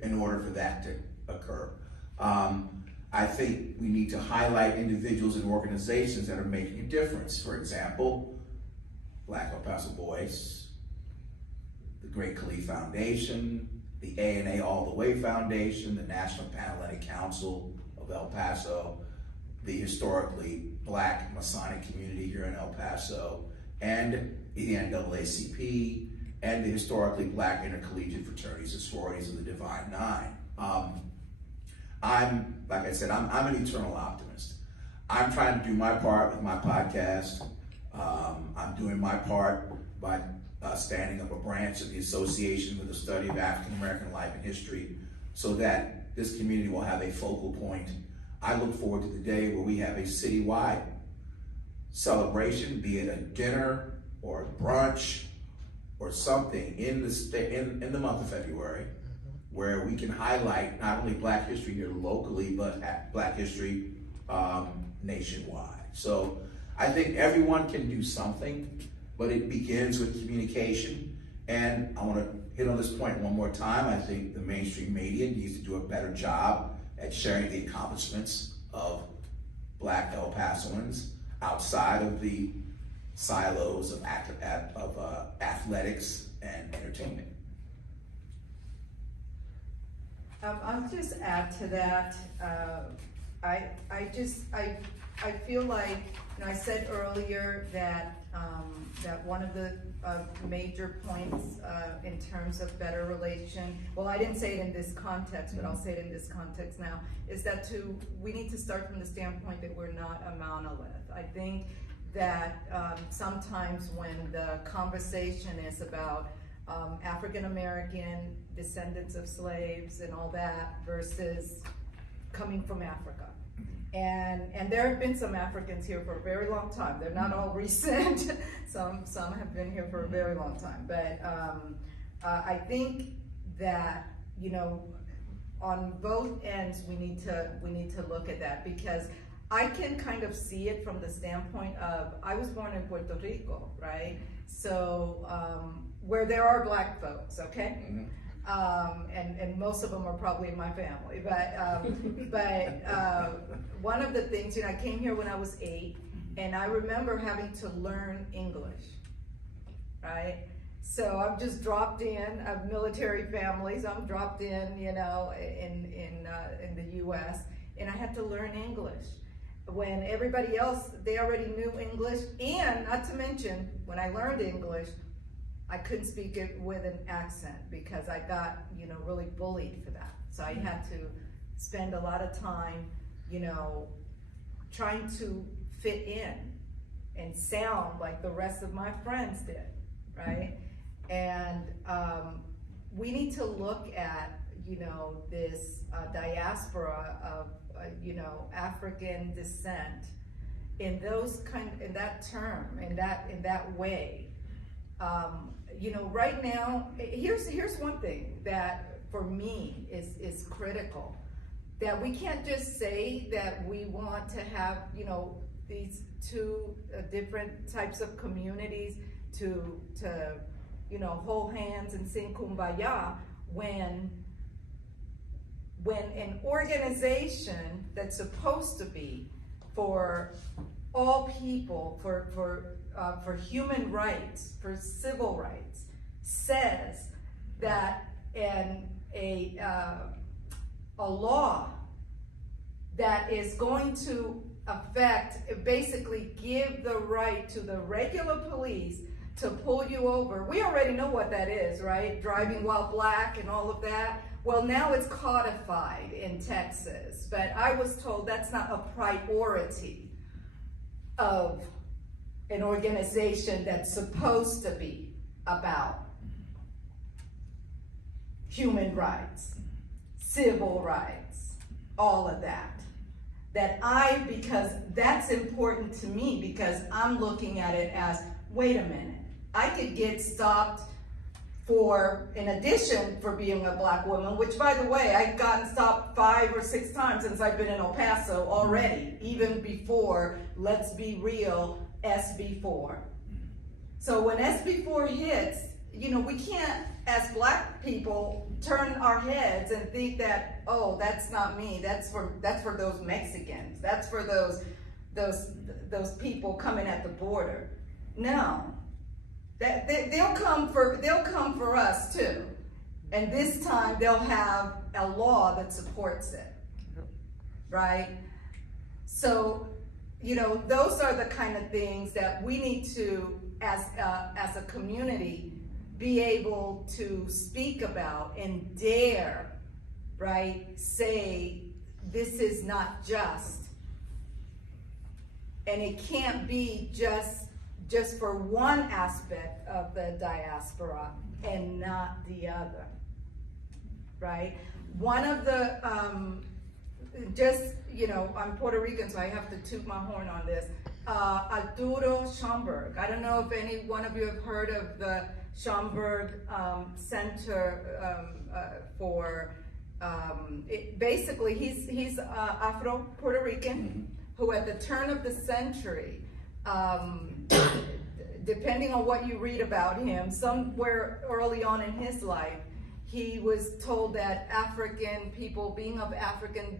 in order for that to occur. I think we need to highlight individuals and organizations that are making a difference. For example, Black El Paso Voice, the Great Khalif Foundation, the ANA All the Way Foundation, the National Panelists Council of El Paso, the historically Black Masonic community here in El Paso, and the NAACP, and the historically Black intercollegiate fraternities and sororities of the Divine Nine. Like I said, I'm an eternal optimist. I'm trying to do my part with my podcast. I'm doing my part by standing up a branch of the Association for the Study of African American Life and History so that this community will have a focal point. I look forward to the day where we have a citywide celebration, be it a dinner or a brunch or something in the month of February, where we can highlight not only Black history here locally, but Black history nationwide. So I think everyone can do something, but it begins with communication. And I want to hit on this point one more time. I think the mainstream media needs to do a better job at sharing the accomplishments of Black El Pasoans outside of the silos of athletics and entertainment. I'll just add to that. I I feel like, I said earlier that, that one of the major points in terms of better relation, well, I didn't say it in this context, but I'll say it in this context now, is that we need to start from the standpoint that we're not a monolith. I think that sometimes when the conversation is about African American descendants of slaves and all that versus coming from Africa. And there have been some Africans here for a very long time. They're not all recent. Some have been here for a very long time. But I think that, on both ends we need to look at that, because I can kind of see it from the standpoint of, I was born in Puerto Rico, right? So where there are black folks, okay? Mm-hmm. And most of them are probably in my family, but one of the things, I came here when I was 8, and I remember having to learn English, right? So I'm just dropped in, of military families, I'm dropped in, in the US, and I had to learn English. When everybody else, they already knew English, and not to mention, when I learned English, I couldn't speak it with an accent because I got, really bullied for that. So I had to spend a lot of time, trying to fit in and sound like the rest of my friends did, right? And we need to look at, this diaspora of, African descent in that term, in that way. Right now, here's one thing that for me is critical, that we can't just say that we want to have, these two different types of communities to hold hands and sing Kumbaya when an organization that's supposed to be for all people, for human rights, for civil rights, says that a law that is going to basically give the right to the regular police to pull you over. We already know what that is, right? Driving while black and all of that. Well, now it's codified in Texas, but I was told that's not a priority of an organization that's supposed to be about human rights, civil rights, all of that. Because that's important to me, because I'm looking at it as, wait a minute, I could get stopped in addition for being a black woman, which by the way, I've gotten stopped 5 or 6 times since I've been in El Paso already, even before, let's be real, SB4. So when SB4 hits, we can't, as black people, turn our heads and think that, oh, that's not me, that's for those Mexicans, that's for those people coming at the border. No. They'll come for us too, and this time they'll have a law that supports it, right? So, those are the kind of things that we need to, as a community, be able to speak about and dare, right? Say this is not just, and it can't be just for one aspect of the diaspora and not the other, right? One of the, I'm Puerto Rican, so I have to toot my horn on this. Arturo Schomburg. I don't know if any one of you have heard of the Schomburg Center basically he's Afro-Puerto Rican who at the turn of the century, depending on what you read about him, somewhere early on in his life, he was told that African people, being of African,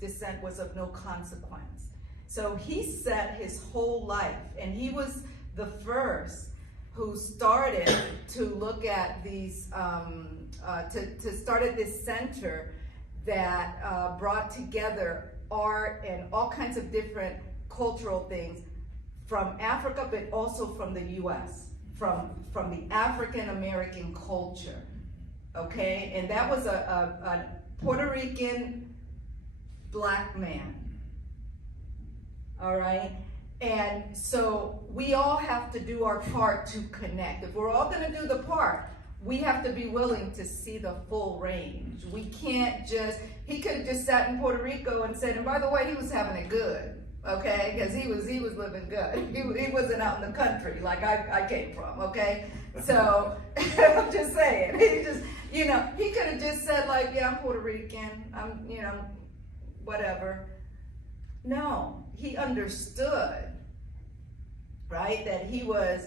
descent was of no consequence. So he set his whole life, and he was the first who started to look at these, to start at this center that brought together art and all kinds of different cultural things from Africa, but also from the US, from the African American culture, okay? And that was a Puerto Rican black man, all right? And so we all have to do our part to connect. If we're all gonna do the part, we have to be willing to see the full range. We can't just, he could have just sat in Puerto Rico and said, and by the way, he was having it good, okay? Because he was living good. He wasn't out in the country like I came from, okay? So, I'm just saying, he just, you know, he could have just said like, yeah, I'm Puerto Rican, I'm, you know, whatever. No, he understood, right, that he was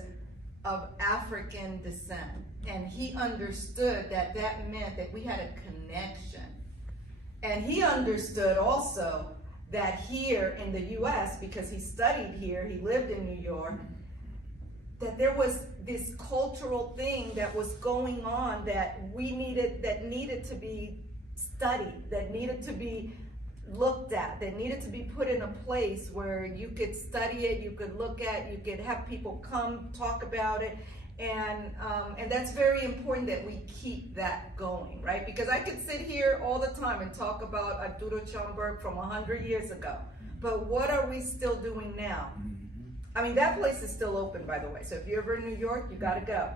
of African descent. And he understood that that meant that we had a connection. And he understood also that here in the US, because he studied here, he lived in New York, that there was this cultural thing that was going on that needed to be studied, that needed to be looked at, that needed to be put in a place where you could study it, you could look at, you could have people come talk about it. And that's very important that we keep that going, right? Because I could sit here all the time and talk about Arturo Schomburg from 100 years ago, but what are we still doing now? I mean, that place is still open, by the way, so if you're ever in New York, you gotta go.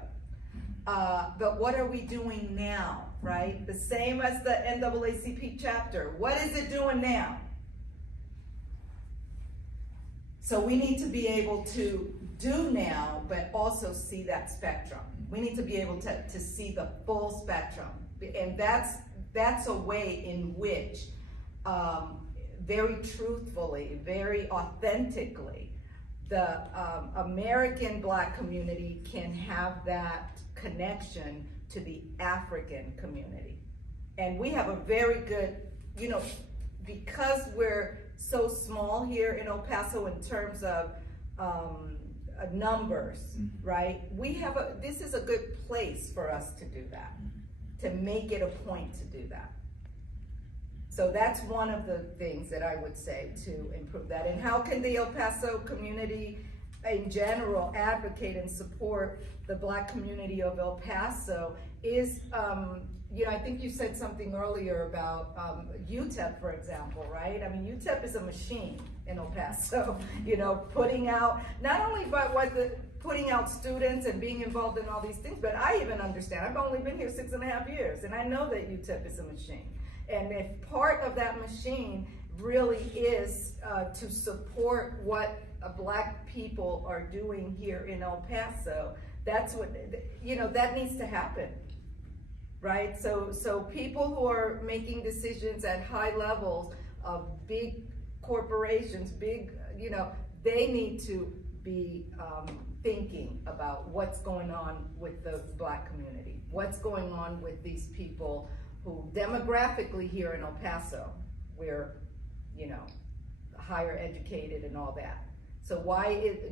But what are we doing now, right? The same as the NAACP chapter. What is it doing now? So we need to be able to do now, but also see that spectrum. We need to be able to see the full spectrum. And that's a way in which, very truthfully, very authentically, the American Black community can have that connection to the African community. And we have a very good, you know, because we're so small here in El Paso in terms of numbers, right? This is a good place for us to do that, to make it a point to do that. So that's one of the things that I would say to improve that. And how can the El Paso community in general advocate and support the Black community of El Paso is, you know, I think you said something earlier about UTEP, for example, right? I mean, UTEP is a machine in El Paso, you know, putting out, not only by putting out students and being involved in all these things, but I even understand, I've only been here 6.5 years, and I know that UTEP is a machine. And if part of that machine really is to support what Black people are doing here in El Paso, that's what, you know, that needs to happen, right? So people who are making decisions at high levels of big corporations, big, you know, they need to be thinking about what's going on with the Black community, what's going on with these people who demographically here in El Paso, we're, you know, higher educated and all that. So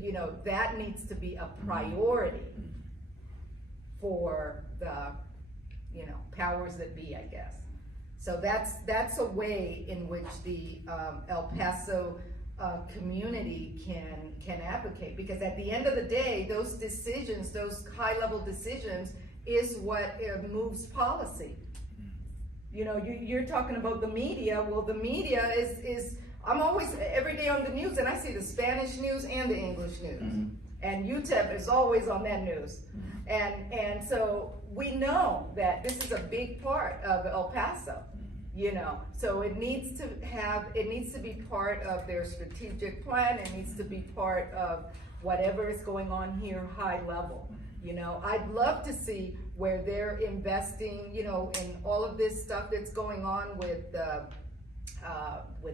you know, that needs to be a priority for the, you know, powers that be, I guess. So that's a way in which the El Paso community can advocate, because at the end of the day, those decisions, those high-level decisions, is what moves policy. You know, you're talking about the media. Well, the media is I'm always, every day on the news, and I see the Spanish news and the English news. And UTEP is always on that news. And so we know that this is a big part of El Paso, you know. So it needs to be part of their strategic plan. It needs to be part of whatever is going on here high level. You know, I'd love to see where they're investing, you know, in all of this stuff that's going on with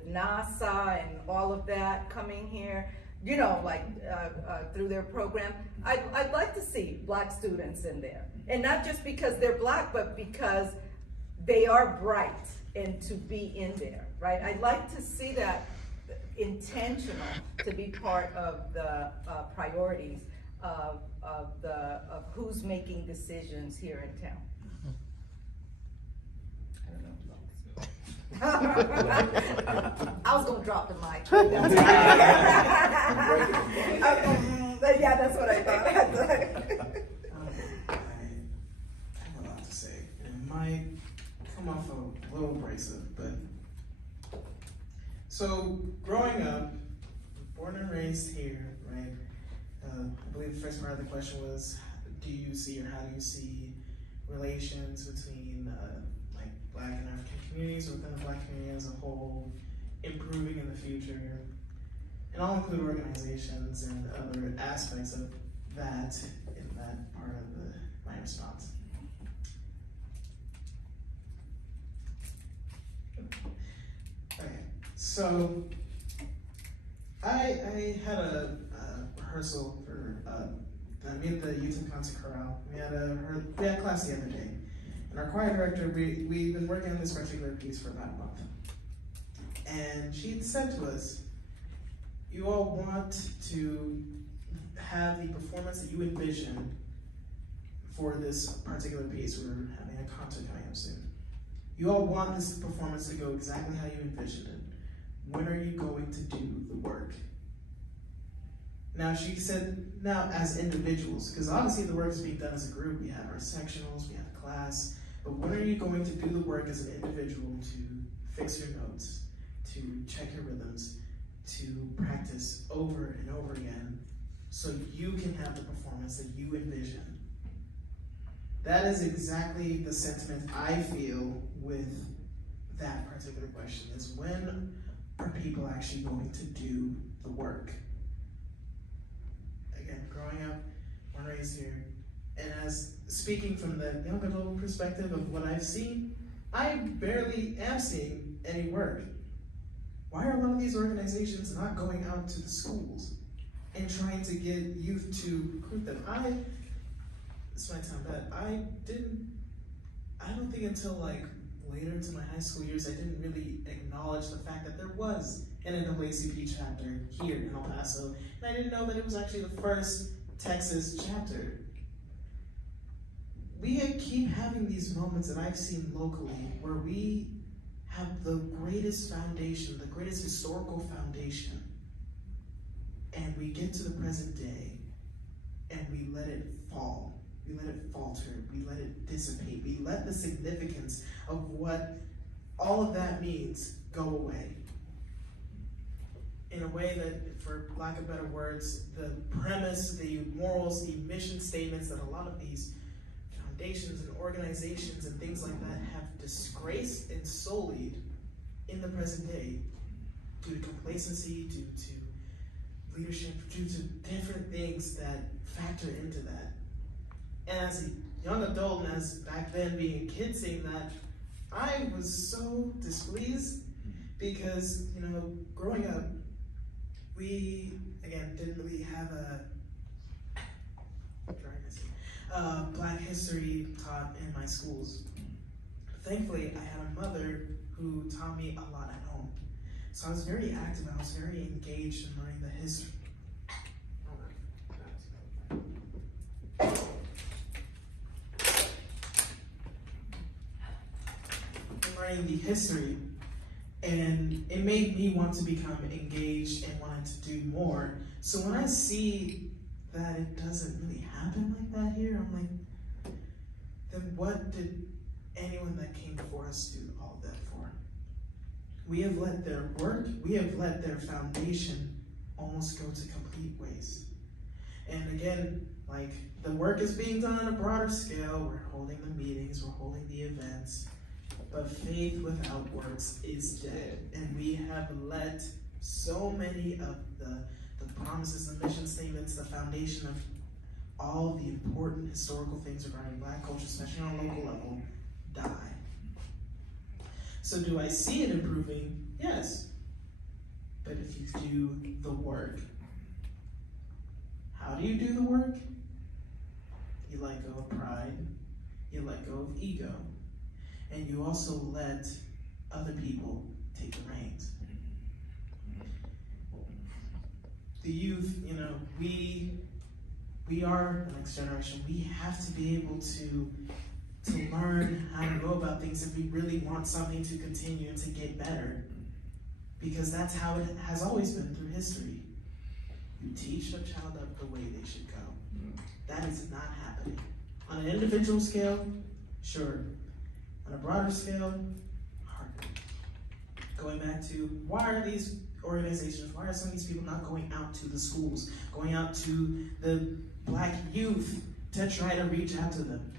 NASA and all of that coming here, you know, like through their program. I'd like to see Black students in there, and not just because they're Black, but because they are bright and to be in there, right? I'd like to see that intentional to be part of the priorities of who's making decisions here in town. I don't know. I was gonna drop the mic. Yeah, that's what I thought. I have a lot to say. It might come off a little abrasive, but so growing up, born and raised here, right? I believe the first part of the question was, do you see or how do you see relations between like Black and African communities within the Black community as a whole improving in the future? And I'll include organizations and other aspects of that in that part of my response. Okay, so I had a rehearsal for me at the UTEP concert chorale. We had class the other day, and our choir director, we've been working on this particular piece for about a month, and she said to us, you all want to have the performance that you envision for this particular piece. We're having a concert coming up soon. You all want this performance to go exactly how you envisioned it. When are you going to do the work? Now she said, now as individuals, because obviously the work is being done as a group. We have our sectionals, we have class, but when are you going to do the work as an individual to fix your notes, to check your rhythms, to practice over and over again so you can have the performance that you envision? That is exactly the sentiment I feel with that particular question, is when are people actually going to do the work? Again, growing up, born and raised here, and as speaking from the young adult perspective of what I've seen, I barely am seeing any work. Why are a lot of these organizations not going out to the schools and trying to get youth to recruit them? This might sound bad, I don't think until like later into my high school years, I didn't really acknowledge the fact that there was an NAACP chapter here in El Paso, and I didn't know that it was actually the first Texas chapter. We keep having these moments that I've seen locally where we have the greatest foundation, the greatest historical foundation, and we get to the present day and we let it fall. We let it falter, we let it dissipate, we let the significance of what all of that means go away. In a way that, for lack of better words, the premise, the morals, the mission statements that a lot of these foundations and organizations and things like that have disgraced and sullied in the present day due to complacency, due to leadership, due to different things that factor into that. And as a young adult, and as back then being a kid seeing that, I was so displeased because, growing up, we, again, didn't really have Black history taught in my schools. Thankfully, I had a mother who taught me a lot at home. So I was very active, I was very engaged in learning the history. Learning the history, and it made me want to become engaged and wanted to do more. So when I see that it doesn't really happen like that here, I'm like, then what did anyone that came before us do all of that for? We have let their work, we have let their foundation almost go to complete waste. And again, like, the work is being done on a broader scale. We're holding the meetings, we're holding the events, but faith without works is dead. And we have let so many of the promises, the mission statements, the foundation of all the important historical things regarding Black culture, especially on a local level, die. So do I see it improving? Yes. But if you do the work, how do you do the work? You let go of pride, you let go of ego, and you also let other people take the reins. The youth, we are the next generation. We have to be able to to learn how to go about things if we really want something to continue and to get better. Because that's how it has always been through history. You teach a child up the way they should go. That is not happening. On an individual scale, sure. On a broader scale, harder. Going back to, why are these organizations, why are some of these people not going out to the schools, going out to the Black youth to try to reach out to them?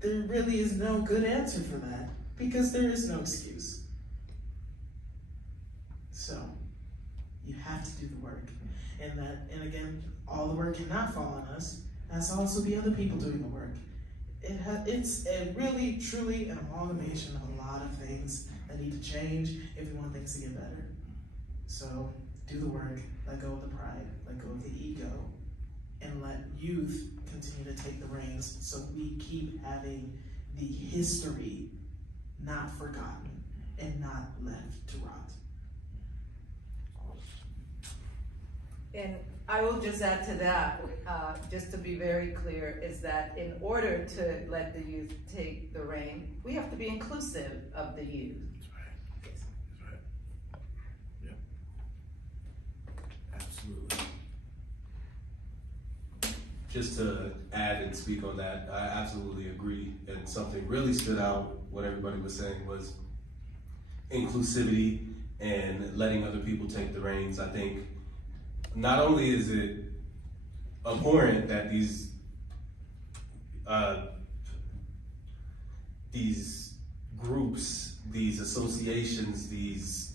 There really is no good answer for that, because there is no excuse. So, you have to do the work. And again, all the work cannot fall on us. It has to also be other people doing the work. It's really, truly an amalgamation of a lot of things that need to change if we want things to get better. So, do the work, let go of the pride, let go of the ego, and let youth continue to take the reins so we keep having the history not forgotten and not left to rot. And I will just add to that, just to be very clear, is that in order to let the youth take the reign, we have to be inclusive of the youth. That's right. Yeah. Absolutely. Just to add and speak on that, I absolutely agree. And something really stood out, what everybody was saying, was inclusivity and letting other people take the reins. I think not only is it abhorrent that these groups, these associations, these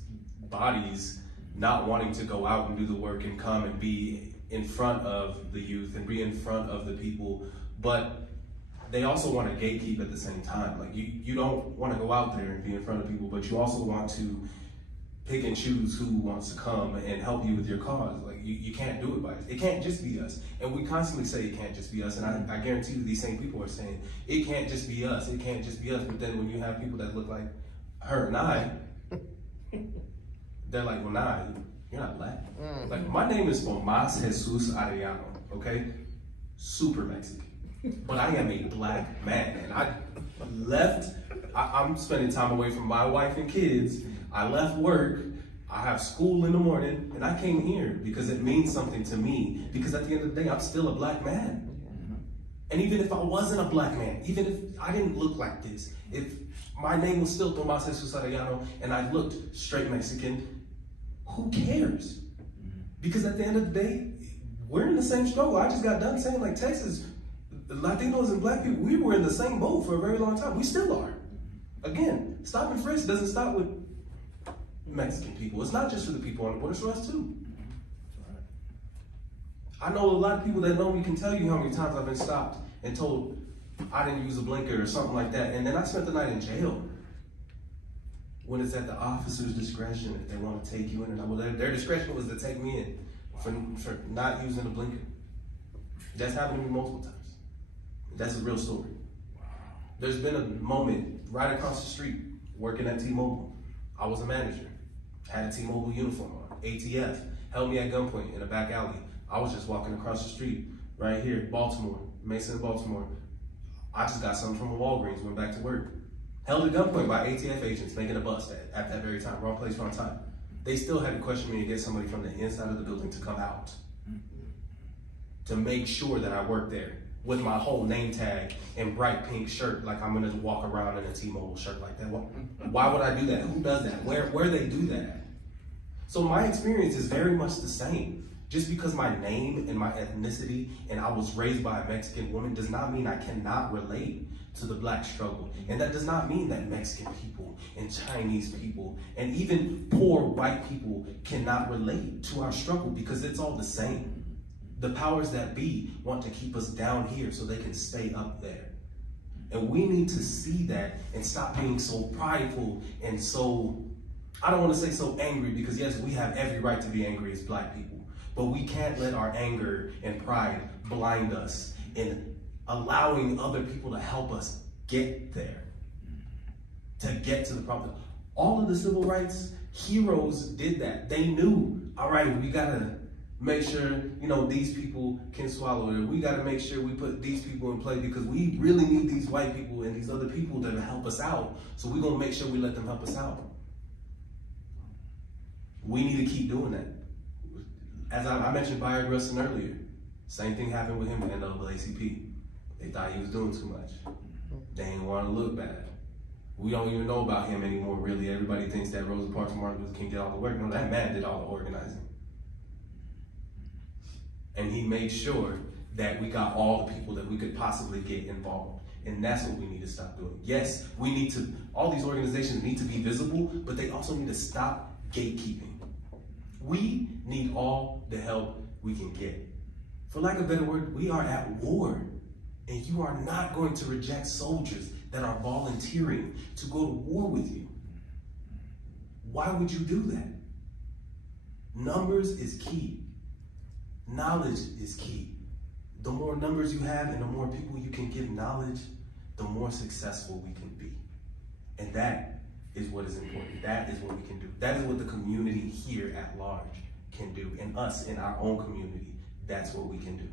bodies not wanting to go out and do the work and come and be in front of the youth and be in front of the people, but they also want to gatekeep at the same time. Like you don't want to go out there and be in front of people, but you also want to pick and choose who wants to come and help you with your cause. Like you can't do it by us. It can't just be us. And we constantly say it can't just be us. And I guarantee you these same people are saying, it can't just be us. It can't just be us. But then when you have people that look like her and I, they're like, well, nah, you're not black. Like my name is Tomas Jesus Arellano, okay? Super Mexican. But I am a black man. And I left, I'm spending time away from my wife and kids. I left work, I have school in the morning, and I came here because it means something to me. Because at the end of the day, I'm still a black man. And even if I wasn't a black man, even if I didn't look like this, if my name was still Tomas Jesus Arellano and I looked straight Mexican, who cares? Because at the end of the day, we're in the same struggle. I just got done saying, like, Texas, Latinos and black people, we were in the same boat for a very long time. We still are. Again, stop and frisk doesn't stop with Mexican people. It's not just for the people on the border, it's for us too. I know a lot of people that know me can tell you how many times I've been stopped and told I didn't use a blinker or something like that, and then I spent the night in jail. When it's at the officer's discretion if they want to take you in, and their discretion was to take me in for not using a blinker. That's happened to me multiple times. That's a real story. There's been a moment right across the street working at T-Mobile. I was a manager, had a T-Mobile uniform on, ATF, held me at gunpoint in a back alley. I was just walking across the street right here, Baltimore, Mason, Baltimore. I just got something from a Walgreens, went back to work. Held at gunpoint by ATF agents making a bust at that very time, wrong place, wrong time. They still had to question me and get somebody from the inside of the building to come out to make sure that I worked there with my whole name tag and bright pink shirt, like I'm gonna walk around in a T-Mobile shirt like that. Why would I do that? Who does that? Where they do that? So my experience is very much the same. Just because my name and my ethnicity and I was raised by a Mexican woman does not mean I cannot relate to the black struggle. And that does not mean that Mexican people and Chinese people and even poor white people cannot relate to our struggle, because it's all the same. The powers that be want to keep us down here so they can stay up there. And we need to see that and stop being so prideful and so, I don't want to say so angry, because yes, we have every right to be angry as black people. But we can't let our anger and pride blind us in allowing other people to help us get there, to get to the problem. All of the civil rights heroes did that. They knew, all right, we gotta make sure, you know, these people can swallow it. We got to make sure we put these people in place because we really need these white people and these other people to help us out. So we're going to make sure we let them help us out. We need to keep doing that. As I mentioned Byron Grusson earlier, same thing happened with him at NAACP. They thought he was doing too much. They didn't want to look bad. We don't even know about him anymore, really. Everybody thinks that Rosa Parks and Martin Luther King did all the work. No, that man did all the organizing. And he made sure that we got all the people that we could possibly get involved. And that's what we need to stop doing. Yes, we need to, all these organizations need to be visible, but they also need to stop gatekeeping. We need all the help we can get. For lack of a better word, we are at war. And you are not going to reject soldiers that are volunteering to go to war with you. Why would you do that? Numbers is key. Knowledge is key. The more numbers you have and the more people you can give knowledge, the more successful we can be. And that is what is important. That is what we can do. That is what the community here at large can do. And us in our own community, that's what we can do.